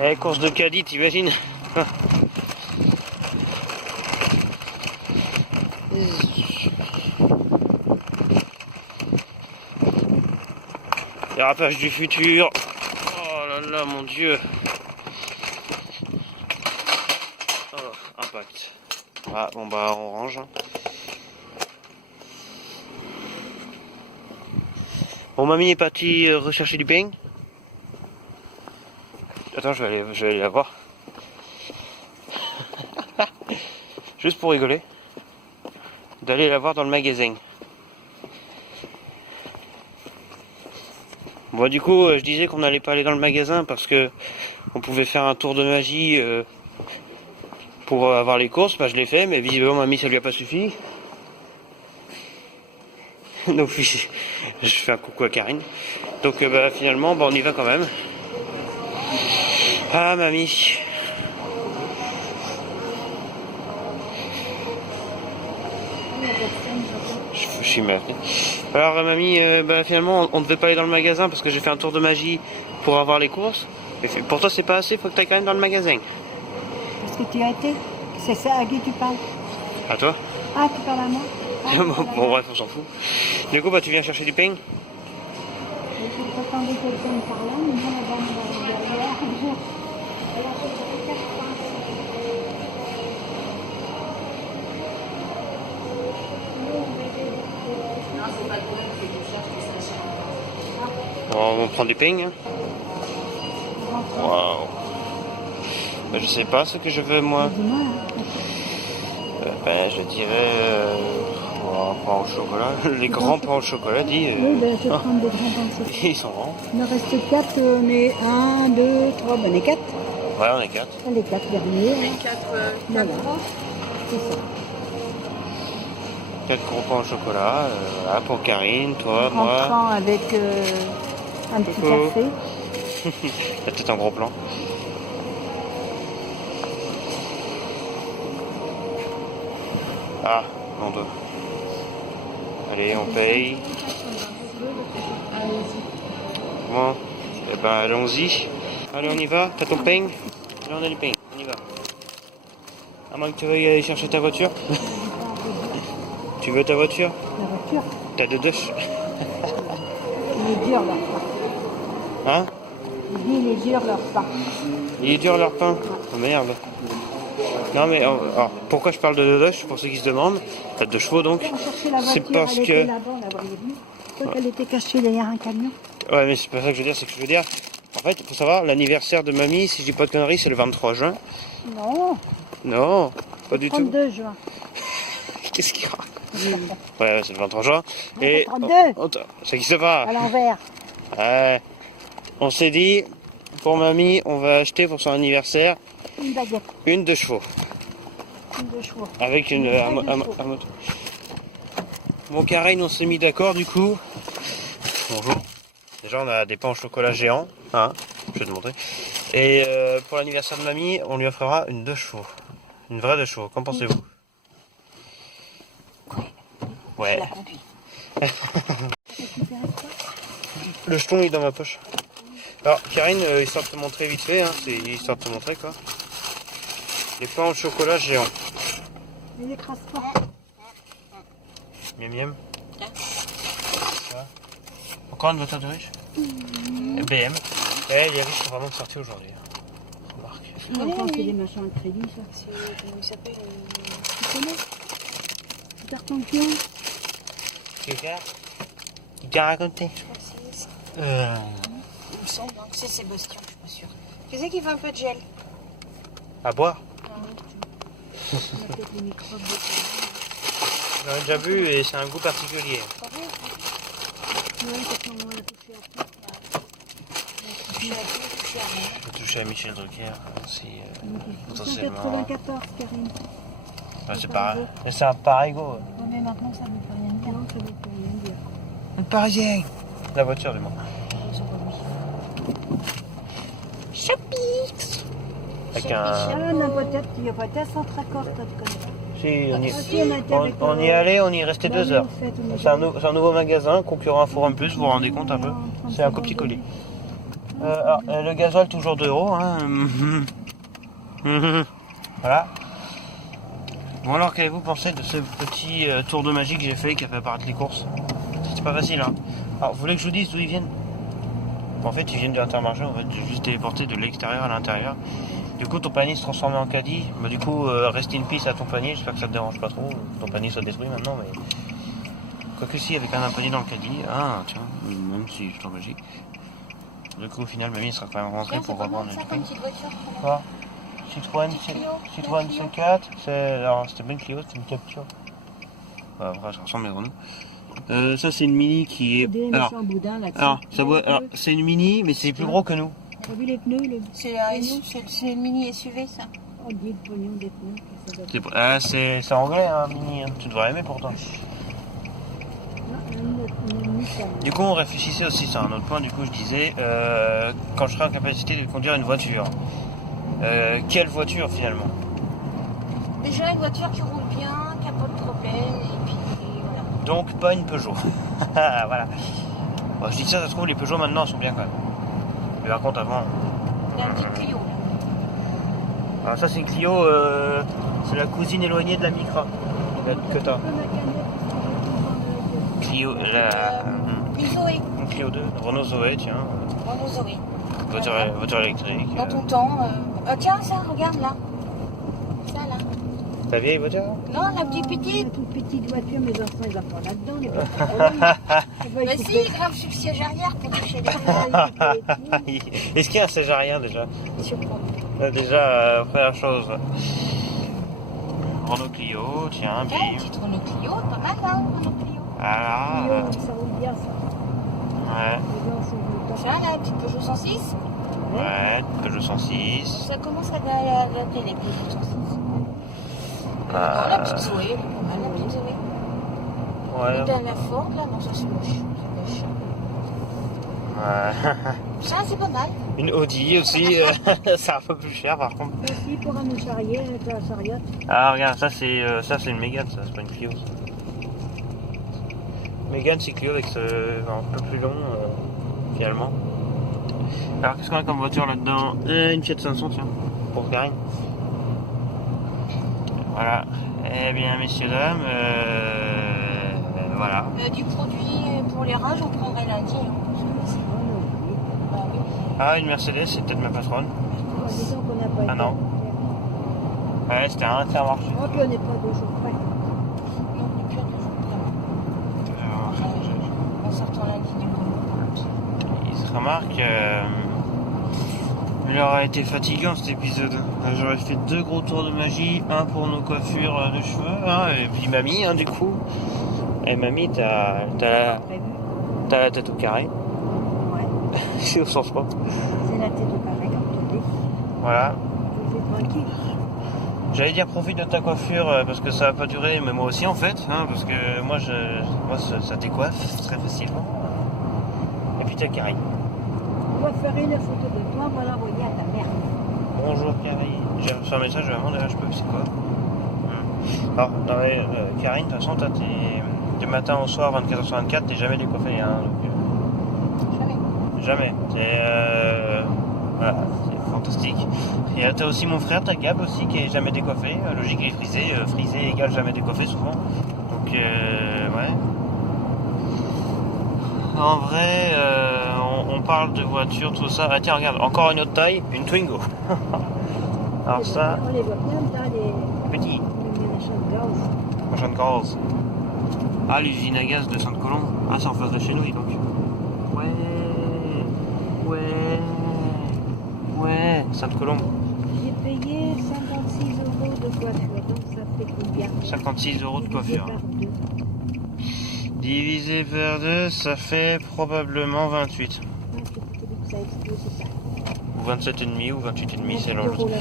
Eh, course de caddie, t'imagines? Dérapage du futur. Oh là là, mon Dieu. Oh, impact. Ah, bon bah on range. Bon, mamie est partie rechercher du pain. Attends, je vais aller la voir. Juste pour rigoler. D'aller la voir dans le magasin. Bon, du coup, je disais qu'on n'allait pas aller dans le magasin parce que on pouvait faire un tour de magie pour avoir les courses. Bah, je l'ai fait, mais visiblement, mamie, ça lui a pas suffi. Donc, je fais un coucou à Karine. Donc, bah, finalement, bah, on y va quand même. Ah, mamie. Je suis mal. Alors mamie, bah, finalement on devait pas aller dans le magasin parce que j'ai fait un tour de magie pour avoir les courses. Et pour toi c'est pas assez, faut que tu ailles quand même dans le magasin. Parce que tu as été. C'est ça à qui tu parles? À toi? Ah, tu parles à moi? Ah, Bon bref, on s'en fout. Du coup bah tu viens chercher du pain? J'attendais quelqu'un parlant, mais moi la dame derrière. Alors je dirais 4 francs. On prend du pain. Hein. Waouh. Bah, je sais pas ce que je veux moi. Dis-moi. Je dirais pain au chocolat. Les grands pains au chocolat, dis. Oui, ben, je vais prendre des grands pains au chocolat. Ils sont grands. Il en reste 4, mais 1, 2, 3, ben on est 4. Ouais, on est 4. Les 4 derniers. Les 4 Voilà. gros. C'est ça. 4 gros pains au chocolat. Voilà, pour Karine, toi, En moi. rentrant avec un petit Coco. café. T'as peut-être un gros plan. Ah, non deux. Allez, on paye. Bon, eh ben allons-y. Allez, on y va. T'as ton pain? Là, on a du pain. On y va. À moins que tu veuilles aller chercher ta voiture. Tu veux ta voiture? La voiture, T'as deux douches. il est dur leur pain. Hein? Il dit il est dur leur pain. Il est dur leur pain. Oh merde. Non mais alors, pourquoi je parle de deux douches pour ceux qui se demandent? T'as 2 chevaux donc. On cherchait la C'est voiture, parce elle que. était là-bas, on la voyait venir. Toi, elle était cachée derrière un camion. Ouais, mais c'est pas ça que je veux dire, c'est que je veux dire. En fait, il faut savoir, l'anniversaire de mamie, si je dis pas de conneries, c'est le 23 juin. Non, Non, pas du tout. 32 juin. Qu'est-ce qu'il y a? Oui. Ouais, c'est le 23 juin. Non, Et. c'est 32. C'est qui se passe? À l'envers. Ouais. On s'est dit, pour mamie, on va acheter pour son anniversaire Une baguette, une de chevaux. une de chevaux. Avec une. un moto. Bon, Karine, on s'est mis d'accord du coup. Bonjour. Déjà, on a des pains au chocolat géants. Hein, je vais te montrer. Et pour l'anniversaire de mamie, on lui offrira une 2 chevaux. Une vraie 2 chevaux. Qu'en pensez-vous? Ouais. La conduit. Le jeton est dans ma poche. Alors, Karine, histoire de te montrer vite fait, hein, c'est histoire de te montrer quoi. Les pains au chocolat géants. Il écrase pas. Miam miam. Ça. Encore une voiture de riche? BM. Eh, les riches sont vraiment sortis aujourd'hui. Remarque. Enfin, c'est des machins à crédit, ça. Comment il s'appelle Tu connais? Tu attention. Qui a raconté? Je crois que c'est ça. Euh, Il me semble que c'est Sébastien, je suis pas sûre. Tu sais qu'il fait un peu de gel. à boire? On a peut-être les microbes de J'en ai déjà vu et c'est un goût particulier. Pas vrai? ouais, parce qu'on a touché à tout. Je suis à tout, je suis à rien. Je vais toucher à Michel Drucker aussi, potentiellement. 194, Karine. Ah, c'est pareil. Mais c'est un parigo. Ouais, mais maintenant ça ne veut plus rien dire. Non, ça ne veut plus rien dire. Un parisien. La voiture du moins. Ils sont pas mis. Avec Ah, un. non, peut-être, il y a peut-être un traccord, toi, tu connais pas. Si, on y, Ah, si, on a été avec, on y allait, on y restait bah 2 oui, heures. en fait, on est C'est un nouveau magasin, concurrent à Forum Plus, vous vous rendez compte un peu? C'est un copier-coller. Alors, le gasoil toujours 2 €. Hein. Voilà. Bon alors, qu'avez-vous pensé de ce petit tour de magie que j'ai fait qui a fait apparaître les courses? C'est pas facile, hein. Alors, vous voulez que je vous dise d'où ils viennent? En fait, ils viennent de l'Intermarché, en fait, j'ai juste téléporté de l'extérieur à l'intérieur. Du coup, ton panier se transformait en caddie. Bah, du coup, reste in peace à ton panier, j'espère que ça te dérange pas trop. Ton panier soit détruit maintenant, mais. Quoique si, avec un panier dans le caddie. Ah, tiens, même si je tour magique. Du coup, au final, mamie sera quand même rentrée pour reprendre le ça pain. comme petite voiture? Quoi? Citroën, Citroën C4, alors c'était bien Clio, c'était une Capture. Après, ça ressemble à nous. Ça c'est une Mini qui est... Des Alors, méchants boudins là. alors, c'est une Mini, mais c'est plus gros que nous. T'as vu les pneus C'est une mini SUV ça. On dit le pognon des pneus. Ça doit être- C'est anglais, hein, Mini. Hein. Tu devrais aimer pourtant. Non, une Nissan. Du coup, on réfléchissait aussi sur un autre point. Du coup, je disais, quand je serai en capacité de conduire une voiture, quelle voiture finalement? Déjà une voiture qui roule bien, qui n'a pas de problème, et puis voilà. Donc, pas une Peugeot. Voilà. Bon, je dis ça se trouve, les Peugeot maintenant sont bien quand même. Mais par contre, avant. Il y a un petit Clio là. Alors, ça, c'est une Clio, c'est la cousine éloignée de la Micra que t'as. Clio, Une Zoé. une Clio 2, Renault Zoé, tiens. Renault Zoé. Voiture électrique. Dans ton temps. Tiens, ça, regarde là. Ça là. Ta vieille voiture? Non, la petite Une petite. toute petite voiture, mes enfants, ils en font là-dedans. Les Bah si, grave sur le siège arrière pour toucher les Est-ce qu'il y a un siège arrière déjà? surprendre. Déjà, première chose. Renault Clio, tiens, Tiens, une bim. petite Renault Clio, pas mal hein, Renault Clio. Voilà. Ça roule bien, ça. Ouais, Les gens sont contents. Tiens, là, une petite Peugeot 106. ouais, Peugeot 106. Ça commence à dater les Peugeot 106. Non, la petite Zoé, elle est pas mal, la petite Zoé. Ouais. Et dans la Ford, là, non, ça c'est moche. C'est moche. Ouais. Ça, c'est pas mal. Une Audi aussi, c'est un peu plus cher par contre. Aussi, pour un charrier, avec la chariote. Ah regarde, ça c'est une Mégane, ça c'est pas une Clio. Ça. Mégane c'est Clio avec un peu plus long finalement. Alors qu'est-ce qu'on a comme voiture là-dedans? Une Fiat 500 tiens, pour Karine. Voilà. Eh bien messieurs dames, voilà. Du produit pour les rages, on prendrait lundi. Hein. Bah oui. Ah une Mercedes, c'est peut-être ma patronne. Disons qu'on n'a pas Ah été. non. Ouais c'était un Intermarché. Oh, puis on n'est pas 2 jours près. Non, on n'est plus à 2 jours près. En sortant lundi du coup. Il se remarque, il aura été fatigant cet épisode. J'aurais fait 2 gros tours de magie, un pour nos coiffures de cheveux, hein, et puis mamie, hein, du coup. Et mamie, t'as la tête au carré, Ouais. c'est au sens propre. C'est la tête au carré, comme tu dis. Voilà. Je fais tranquille. J'allais dire profite de ta coiffure parce que ça va pas durer, mais moi aussi en fait, hein, parce que moi ça décoiffe très facilement. Et puis t'as Carrie. On va faire une photo de toi, on va l'envoyer à ta mère. Bonjour Carrie. J'ai reçu un message, je vais demander, je peux, c'est quoi? Alors, Karine, de toute façon, du matin au soir, 24h24, t'es jamais décoiffé, hein, donc, Jamais. jamais. Voilà, c'est fantastique. Et t'as aussi mon frère, t'as Gab aussi, qui est jamais décoiffé. Logique et frisé. Frisé égale jamais décoiffé, souvent. Donc, ouais. En vrai, on parle de voiture, tout ça. Ah, tiens, regarde, encore une autre taille, une Twingo. Alors ça, On les voit bien dans les petit. champs de gaz. Prochaine cause. Ah, l'usine à gaz de Sainte-Colombe. Ah, c'est en face de chez nous, dis donc. Ouais, Sainte-Colombe. J'ai payé 56 € de coiffure, donc ça fait combien? 56 € de Divisé coiffure. par 2. Divisé par 2, ça fait probablement 28. Ah, ça explose, c'est ça. Ou 27,5 ou 28,5 selon 28 € là.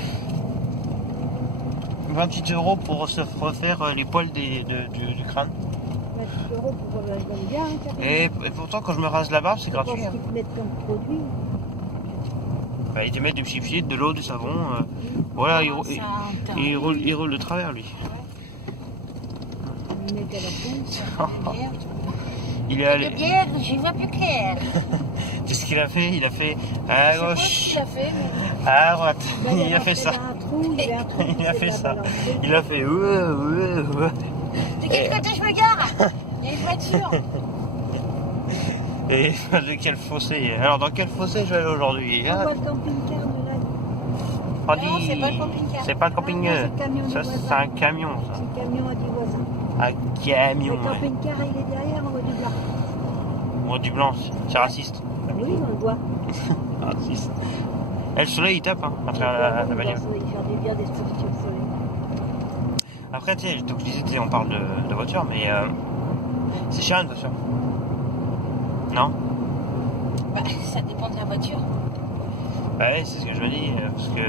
28 € pour se refaire les poils du crâne. 28 € pour le bien, hein, Et pourtant, quand je me rase la barbe, c'est gratuit. Qu'est-ce qu'ils te mettent comme produit? Bah, ils te mettent du pchit, de l'eau, du savon. Voilà, il roule de travers, lui. Ils mettent à leur compte. Il est De allé. bière, j'y vois plus clair. Qu'est-ce qu'il a fait? Il a fait à Je sais pas ce gauche, qu'il a fait, mais... à droite. Là, Il a fait ça. Il y a un trou, Il a fait ça. balancer. Il a fait De quel côté je me gare? Il y a une voiture. Et de quel fossé? Alors dans quel fossé je vais aller aujourd'hui? On voit le camping-car de là. On Non, dit- c'est pas le camping-car. C'est pas le camping. Ah, non, c'est le camion du Ça voisin. c'est un camion, ça. C'est le camion à du voisin. Un camion, Le ouais. camping-car, il est derrière, on voit du blanc. Bon, du blanc, c'est raciste. Oui, on le voit. Raciste. Et le soleil il tape hein, à On travers voit la faire bagnole. du bien des structures soleil. Après, tu sais, donc je disais, on parle de voiture, mais C'est cher une voiture. Non? Bah, ça dépend de la voiture. Bah ouais, c'est ce que je me dis, parce que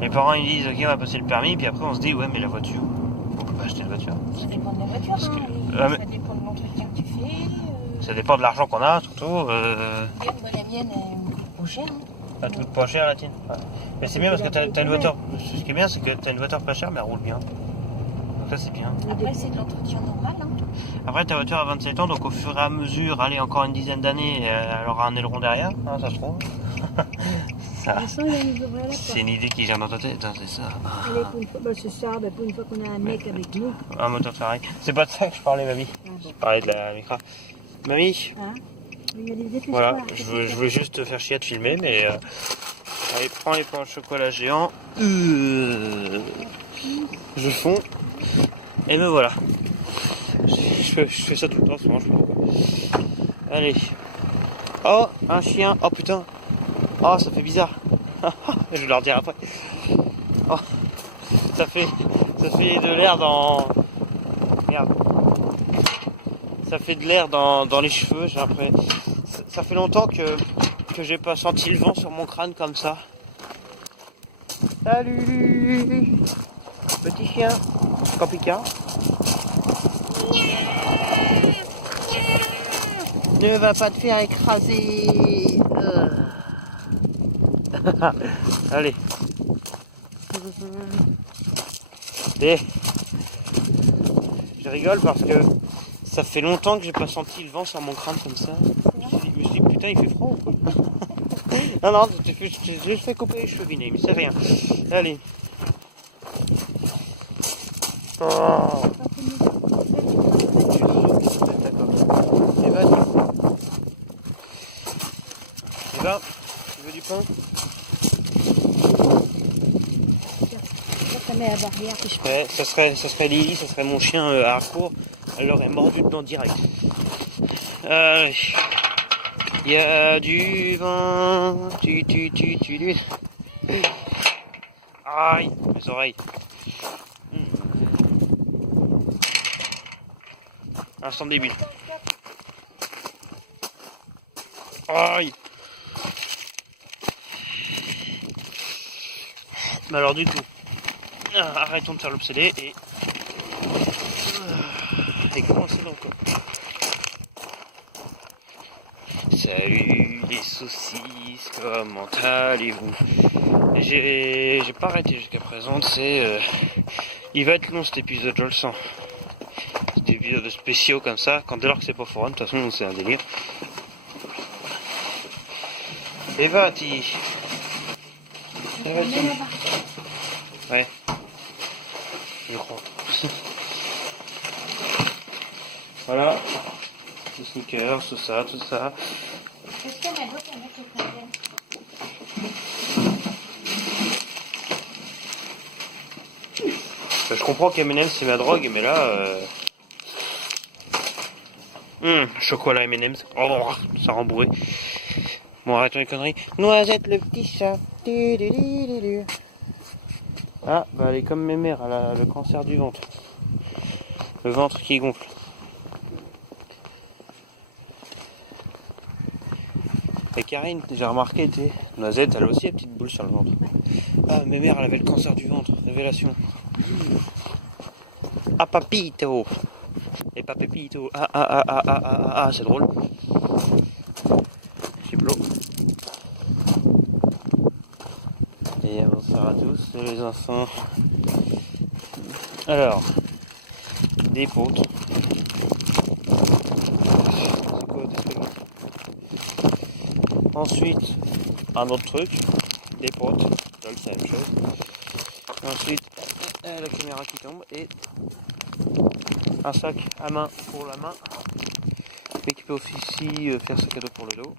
mes parents ils disent ok on va passer le permis, puis après on se dit ouais mais la voiture, on peut pas acheter une voiture. Ça dépend de la voiture, Parce que- hein, mais- ça dépend de l'entretien que tu fais. Ça dépend de l'argent qu'on a surtout. Regarde, moi, la mienne, elle me coûte pas cher. Hein. Ça te coûte pas cher la tienne. Ouais. Mais c'est bien parce que t'as une voiture. Ce qui est bien c'est que t'as une voiture pas chère mais elle roule bien. Donc ça c'est bien. Après, c'est de l'entretien normal. Hein. Après ta voiture a 27 ans donc au fur et à mesure, allez encore une dizaine d'années, elle aura un aileron derrière, hein, ça se trouve. Ça, De toute façon, il va nous ouvrir la c'est porte. une idée qui vient dans ta tête, hein, c'est ça. Allez, pour une fois, bah, c'est ça, bah, pour une fois qu'on a un mec avec nous. Un moteur Ferrari. C'est pas de ça que je parlais, mamie. Ah, bon. Je parlais de la micra. Mamie, Hein, il y a des effets voilà, soirs, je c'est veux juste te faire chier à te filmer, mais allez, prends les pains au chocolat géant. Je fonds. Et me voilà. Je fais ça tout le temps, souvent, je sais pas pourquoi. Allez. Oh, un chien. Oh putain. Oh, ça fait bizarre. Je vais leur dire après. Oh, ça fait de l'air dans... Merde. Ça fait de l'air dans les cheveux, j'ai l'impression. Ça fait longtemps que j'ai pas senti le vent sur mon crâne comme ça. Salut, petit chien. Campicard. Ne va pas te faire écraser. Allez. Et je rigole parce que ça fait longtemps que j'ai pas senti le vent sur mon crâne comme ça. Je me suis dit putain il fait froid ou quoi? Non, je fais couper les cheveux vinés, mais c'est rien. Allez. Oh. Eva, tu veux du pain? ça met la barrière que je peux. Ouais, ça serait Lily, ça serait mon chien à Harcourt. Elle l'aurait mordu dedans direct. Allez. Il y a du vent. Tu. Aïe, mes oreilles. Instant débile. Aïe. Mais alors du coup, arrêtons de faire l'obsédé et commençons donc. Salut les saucisses, comment allez-vous? J'ai pas arrêté jusqu'à présent, il va être long cet épisode, je le sens. Cet épisode spéciaux comme ça, dès lors que c'est pas forum, de toute façon c'est un délire. Eva, ouais, je crois. Voilà, les sneakers, tout ça. Est-ce que ma boîte avec le combien? Je comprends qu'M&M's c'est ma drogue, mais là... chocolat M&M's, oh, ça rend bourré. Bon, arrêtons les conneries. Noisette, le petit chat. Ah, bah elle est comme mes mères, elle a le cancer du ventre. Le ventre qui gonfle. Et Karine, j'ai remarqué, tu sais, Noisette, elle a aussi une petite boule sur le ventre. Ah, mes mères, elle avait le cancer du ventre, révélation. Ah, papito. Et pas pépito. Ah, c'est drôle. Chiplo. Et bonsoir à tous les enfants. Alors, des potes. C'est quoi des trucs? Ensuite, un autre truc, des potes, c'est la même chose. Ensuite, la caméra qui tombe et un sac à main pour la main, mais qui peut aussi faire ce cadeau pour le dos.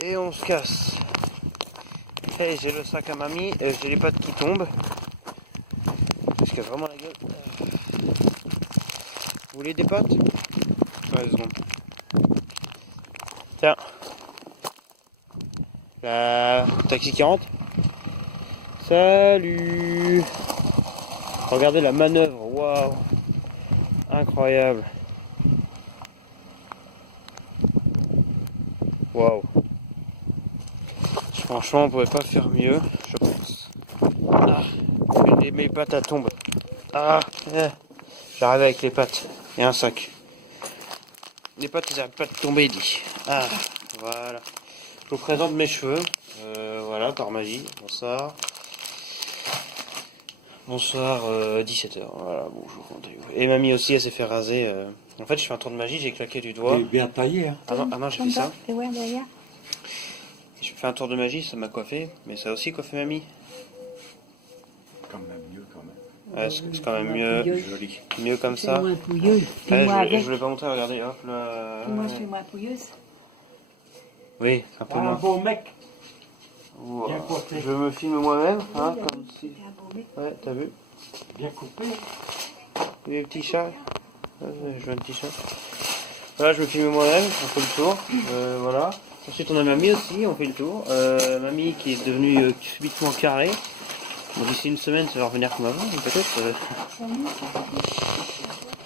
Et on se casse. Et j'ai le sac à mamie, j'ai les pattes qui tombent. Parce qu'il y a vraiment la gueule. Vous voulez des pâtes? Ouais, 2 secondes. Tiens. La taxi 40. Salut. Regardez la manœuvre. Waouh. Waouh. Incroyable. Waouh. Franchement, on pourrait pas faire mieux, je pense. Ah, mes pattes à tombent. Ah, j'arrive avec les pattes et un sac. Les pattes, elles arrêtent pas de tomber, dit. Ah, voilà. Je vous présente mes cheveux. Voilà, par magie. Bonsoir. Bonsoir, 17h. Voilà, bonjour. Et mamie aussi, elle s'est fait raser. En fait, je fais un tour de magie, j'ai claqué du doigt. Il est bien taillé, hein. Ah non, j'ai fait ça. Et ouais, derrière. Je fais un tour de magie, ça m'a coiffé. Mais ça a aussi coiffé mamie. Quand même mieux, quand même. Ouais, c'est quand même mieux. Joli. Mieux comme ça. Fais-moi pouilleuse. Ouais, Fais-moi je avec. voulais pas montrer, regardez, hop là. Fais-moi pouilleuse. Oui, un peu Un moins. bon mec. Ouah. Bien coiffé. Je me filme moi-même, hein, Oui, comme si. c'est un beau mec. Ouais, t'as vu? Bien coupé. Les petits chats. Ouais, je veux un petit chat. Voilà, je me filme moi-même, on fait le tour. Voilà. Ensuite, on a mamie aussi, on fait le tour. Mamie qui est devenue subitement carrée. Bon, d'ici une semaine, ça va revenir comme avant, peut-être.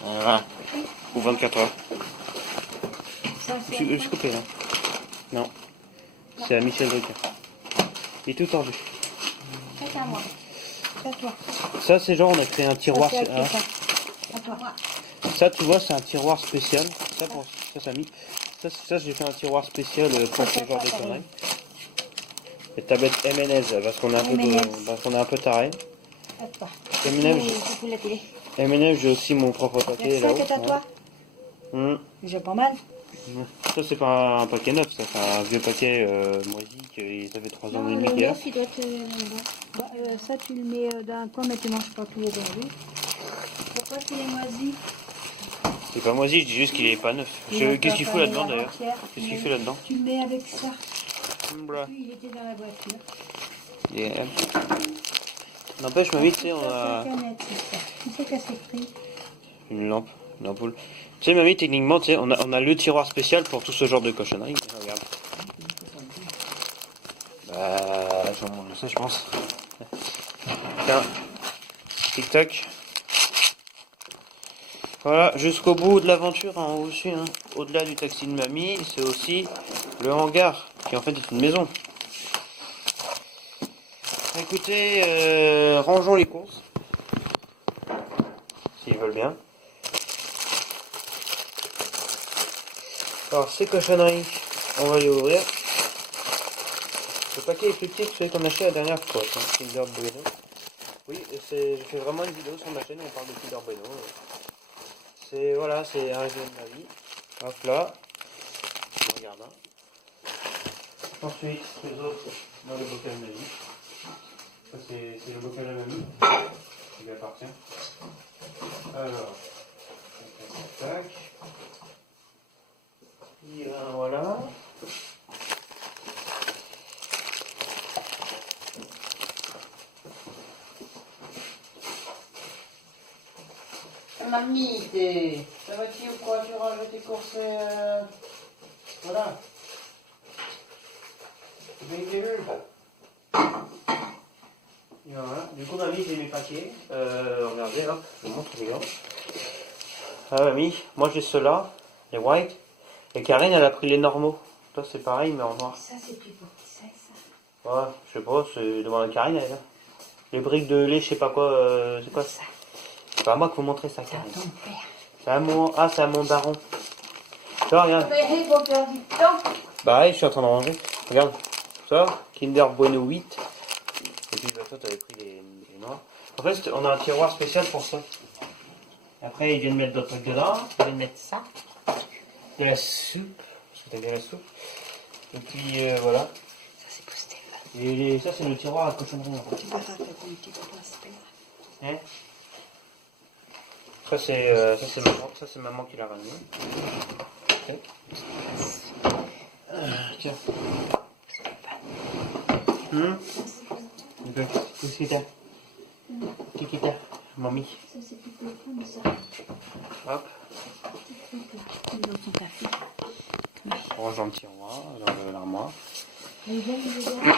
Voilà. Ou 24 heures. Ça, Je c'est suis coupé là. Non. C'est à Michel Drucker. Il est tout tordu. c'est à moi. C'est à toi. Ça, c'est genre, on a créé un tiroir. Ça, c'est à hein. toi. À toi. Ça, tu vois, c'est un tiroir spécial. Ça, pour ça mis. Ça, j'ai fait un tiroir spécial pour ce genre de conneries. Les tablettes M&M's, parce qu'on est un peu, parce qu'on est un peu taré. À toi. M&M's, C'est pour la télé. M&M's, j'ai aussi mon propre paquet Ça, là-haut. c'est à toi. Hum. J'ai pas mal. Ça, c'est pas un paquet neuf, ça, c'est un vieux paquet moisi qui ça fait 3 ans et demi qu'il y a. neuf, il doit être bon. Ça, tu le mets dans un coin, mais tu manges pas tous les aujourd'hui. Pourquoi tu les moisis? C'est pas moisi, je dis juste qu'il est pas neuf. Qu'est-ce qu'il fout là-dedans d'ailleurs? Qu'est-ce qu'il fait là-dedans? Tu le mets avec ça. Blah. Puis, il était dans la voiture. Yeah. N'empêche, mamie, tu sais, on a Qui c'est qui a ses prix? une lampe, une ampoule. Tu sais, mamie, techniquement, tu sais, on a le tiroir spécial pour tout ce genre de cochonneries. Regarde. Bah, tout le monde le sait, je pense. Tiens, tic-tac. Voilà, jusqu'au bout de l'aventure, hein, aussi, hein. Au-delà du taxi de mamie, c'est aussi le hangar, qui en fait est une maison. Écoutez, rangeons les courses. S'ils veulent bien. Alors, ces cochonneries, on va les ouvrir. Le paquet est plus petit que celui qu'on a acheté la dernière fois, hein, Kinder Bueno. Oui, j'ai fait vraiment une vidéo sur ma chaîne où on parle de Kinder Bueno. C'est, voilà, c'est un résumé de ma vie. Hop là. Je regarde. Hein. Ensuite, les autres dans le bocal de mamie. Ça, c'est le bocal de mamie qui lui appartient. Alors, tac, tac. Et ben, voilà. Mamie, ça va-t-il ou quoi? Tu ranges tes courses voilà. Bien vu. Et voilà. Du coup, mamie, j'ai mes paquets. Regardez, hop, je vous montre les gars. Ah, mamie, moi j'ai ceux-là, les white. Et Karine, elle a pris les normaux. Toi, c'est pareil, mais en noir. Ça, c'est plus beau. C'est ça. Ouais, je sais pas, c'est devant la Karine, elle. Les briques de lait, je sais pas quoi, c'est quoi ça? C'est pas à moi qu'il faut montrer ça, Karine. Ton père. C'est à mon, ah, c'est à mon daron. Tu vois, regarde. Mais il faut faire du temps. Bah, ouais, je suis en train de ranger. Regarde. Ça, Kinder Bueno 8. Et puis, bah, toi, t'avais pris les noirs. En fait, on a un tiroir spécial pour ça. Après, ils viennent mettre d'autres trucs dedans. Ils viennent mettre ça. De la soupe. Parce que t'as bien la soupe. Et puis, voilà. Ça, c'est pour Stéphane. Et ça, c'est le tiroir à cochonnerie. En fait. Tu verras que comme tu dois Stéphane. Hein? Ça, c'est maman. Ça, c'est maman qui l'a ramené. Okay. Tiens. Qu'est-ce que t'as? Qu'est-ce que t'as? Mamie. Ça, c'est plus profond, ça. Hop. Dans son café. On range dans le tiroir, dans l'armoire. Il est bien, il est bien.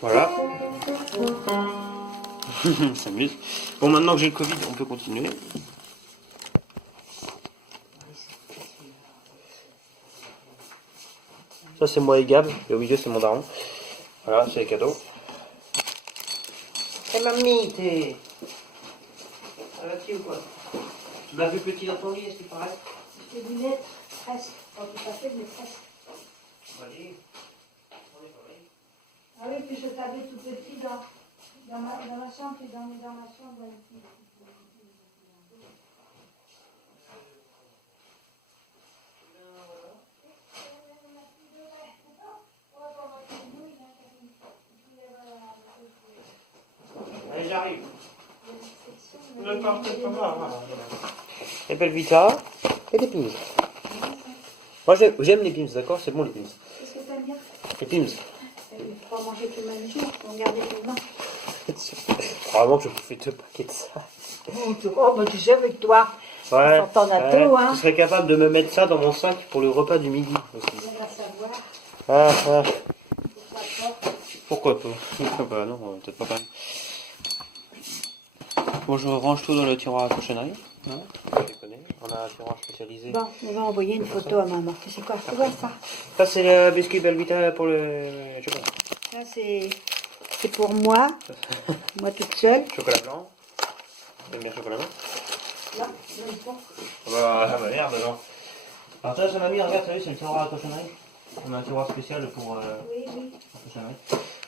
Voilà. S'amuse. Bon, maintenant que j'ai le Covid, on peut continuer. Ça, c'est moi et Gab. Et au milieu, c'est mon daron. Voilà, c'est les cadeaux. Et mamie, t'es... Ça va petit ou quoi? Tu m'as vu petit dans ton lit, est-ce qu'il paraît? Je t'ai vu naître, presque. Pas tout à fait, mais presque. Vas-y. Ah oui, puis je t'avais tout petit dans ma chambre et dans ma chambre. Allez, j'arrive. Ne partez pas mal. Et Belvita et les Pims. Moi j'aime les Pims, d'accord? C'est bon les Pims. Qu'est-ce que t'aimes bien? Les Pims. Il faut pas manger tout le même jour, on garde les mains. Probablement que je vous fais 2 paquets de ça. Oh, bah tu sais, avec toi, Ouais. on t'en a tout, hein. Tu serais capable de me mettre ça dans mon sac pour le repas du midi aussi. On va savoir. Ah. Pourquoi pas? Pourquoi pas? Non, peut-être pas quand même. Bon, je range tout dans le tiroir à cochonnerie. Hein, je connais. On a un tiroir spécialisé. Bon, on va envoyer une photo à maman. C'est quoi? C'est quoi ça? Ça, c'est le biscuit Belvita pour le chocolat. Ça, c'est pour moi. Moi toute seule. Chocolat blanc. T'aimes bien le chocolat blanc? Là, je pas. Bah merde, non. Alors ça, mamie, regarde, t'as vu, c'est le tiroir à cochonnerie. On a un tiroir spécial pour Oui. cochonnerie.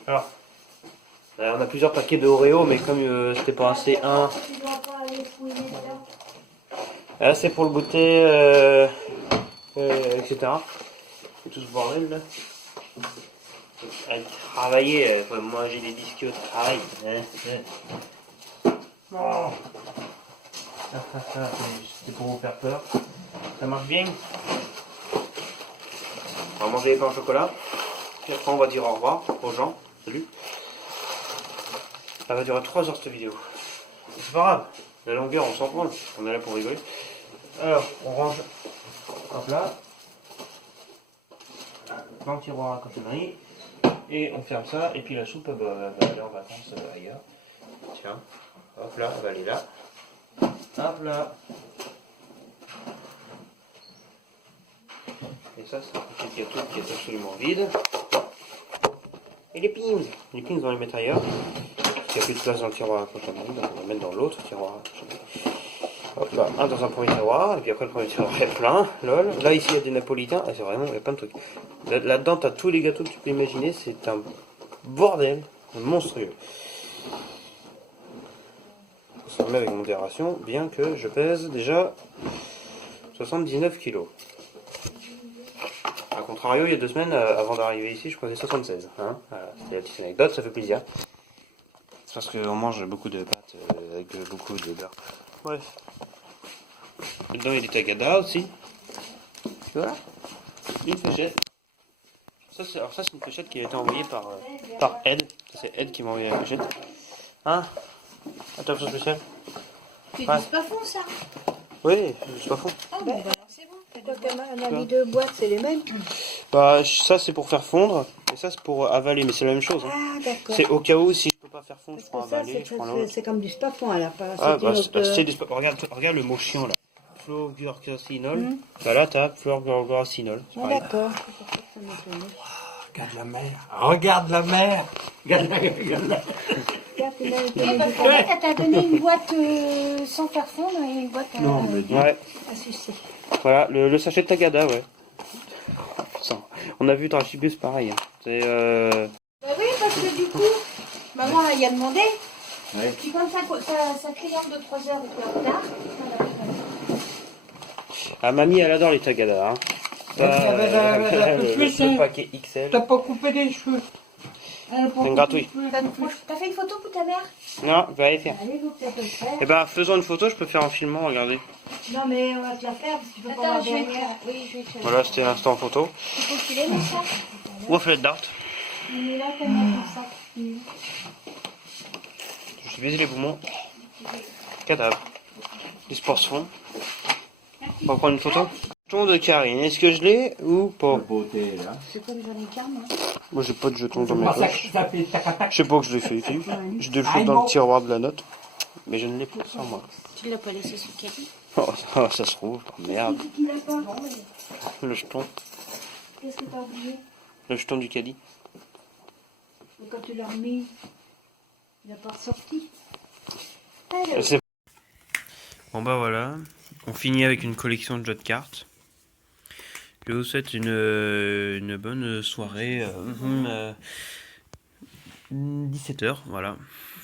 Alors, on a plusieurs paquets de Oreo, mais comme c'était pas assez un... Tu dois pas aller fouiller dedans. Là, c'est pour le goûter, etc. Et tout ce bordel là. Allez, travailler, faut manger des biscuits au travail. Oh. C'était pour vous faire peur. Ça marche bien. On va manger les pains au chocolat. Puis après, on va dire au revoir aux gens. Salut. Ça va durer 3 heures cette vidéo. C'est pas grave. La longueur, on s'en prend. On est là pour rigoler. Alors, on range. Hop là. Dans le tiroir à cochonnerie. Et on ferme ça. Et puis la soupe va aller en vacances ailleurs. Tiens. Hop là, elle va aller là. Hop là. Et ça, c'est un petit gâteau qui est absolument vide. Et les pins. Les pins, on va les mettre ailleurs. Il n'y a plus de place dans le tiroir à cochonnerie, donc on va mettre dans l'autre tiroir à cochonnerie. Hop là, un dans un premier tiroir, et puis après le premier tiroir est plein, lol. Là ici il y a des napolitains, c'est vraiment, il y a plein de trucs. Là-dedans t'as tous les gâteaux que tu peux imaginer, c'est un bordel monstrueux. On se remet avec modération, bien que je pèse déjà 79 kilos. A contrario, il y a 2 semaines, avant d'arriver ici, je pesais 76. Hein, voilà, c'était la petite anecdote, ça fait plaisir. C'est parce qu'on mange beaucoup de pâtes avec beaucoup de beurre. Bref. Et dedans il y a des tagada aussi. Tu vois? Une fléchette. Ça c'est une fléchette qui a été envoyée par Ed. C'est Ed qui m'a envoyé la fléchette. Hein? Attention spécial. C'est Ouais. du spafon, ça? Oui, c'est pas fond. Ah, bon, bah alors c'est bon. Quand on a mis 2 boîtes, c'est les mêmes. Bah ça c'est pour faire fondre. Et ça c'est pour avaler, mais c'est la même chose. Hein. Ah, d'accord. C'est au cas où si je peux pas faire fondre, je prends Parce que ça, avaler, je prends l'autre. c'est comme du spafon à la part. Ah C'est bah une autre- c'est du regarde le mot chiant là. Florgurcacinol. Bah là t'as florgurcacinol. C'est Ah, pareil. d'accord. C'est pour ça que ça m'étonnait. Regarde la mer. Regarde la mer. Regarde la mer. Regarde, tu m'as Eh, donné parce du qu'en fait, elle t'a donné une boîte sans faire fondre et une boîte à... Non, mais dis. Ouais, à sucer. voilà, le sachet de Tagada, ouais. Ça, on a vu dans Archibus pareil. Hein. C'est Bah oui, parce que du coup, maman, elle y a demandé. Ouais. Puis quand sa cliente de 3 heures était en retard, Ah, mamie, elle adore les Tagada. Hein. Ça, le paquet XL. T'as pas coupé les cheveux. C'est gratuit. T'as fait une photo pour ta mère? Non, je vais aller faire. Allez, vous peut-être le faire. Eh ben, faisons une photo, je peux faire en filmant, regardez. Non, mais on va te la faire parce que tu peux pas Attends, voir je vais te derrière. faire. Oui, je vais te faire. Voilà, c'était l'instant photo. Tu peux filer mon sac? Ou flèche d'art. Il est là, t'as mis ton sac. Je suis baisé les poumons. Cadavre. Les sports se font. On va prendre une photo. jeton de Karine. Est-ce que je l'ai ou pas? Beauté, là. C'est quoi déjà mes cartes, moi? Moi, j'ai pas de jeton dans mes Ah, ça, poches. ça fait tac-tac. Je sais pas que je l'ai fait ici. J'ai deux choses dans le tiroir de la note. Mais je ne l'ai pas sur moi. Tu l'as pas laissé sur le caddie? Oh, ça se trouve. Oh, merde. Qui l'a pas? Le jeton. Qu'est-ce que t'as oublié? Le jeton du caddie. Mais quand tu l'as remis, il n'a pas ressorti. C'est- Bon bah voilà. On finit avec une collection de jeux de cartes. Je vous souhaite une bonne soirée. 17h, voilà.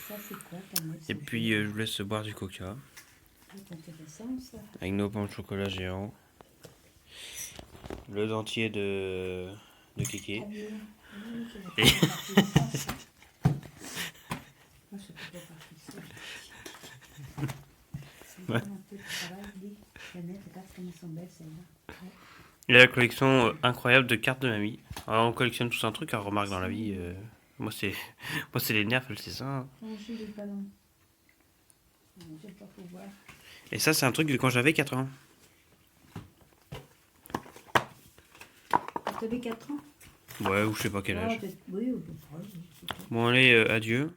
Ça, c'est quoi ta note? Et puis je vous laisse boire du coca. C'est intéressant, ça. Avec nos pains de chocolat géants. Le dentier de Kéké. Et- Ouais. Et la collection incroyable de cartes de mamie. Alors, on collectionne tout un truc, un remarque dans la vie. Moi c'est les nerfs, elle c'est ça. Hein. Et ça c'est un truc de quand j'avais 4 ans. Tu avais 4 ans? Ouais, ou je sais pas quel âge. Oui, Bon allez, adieu.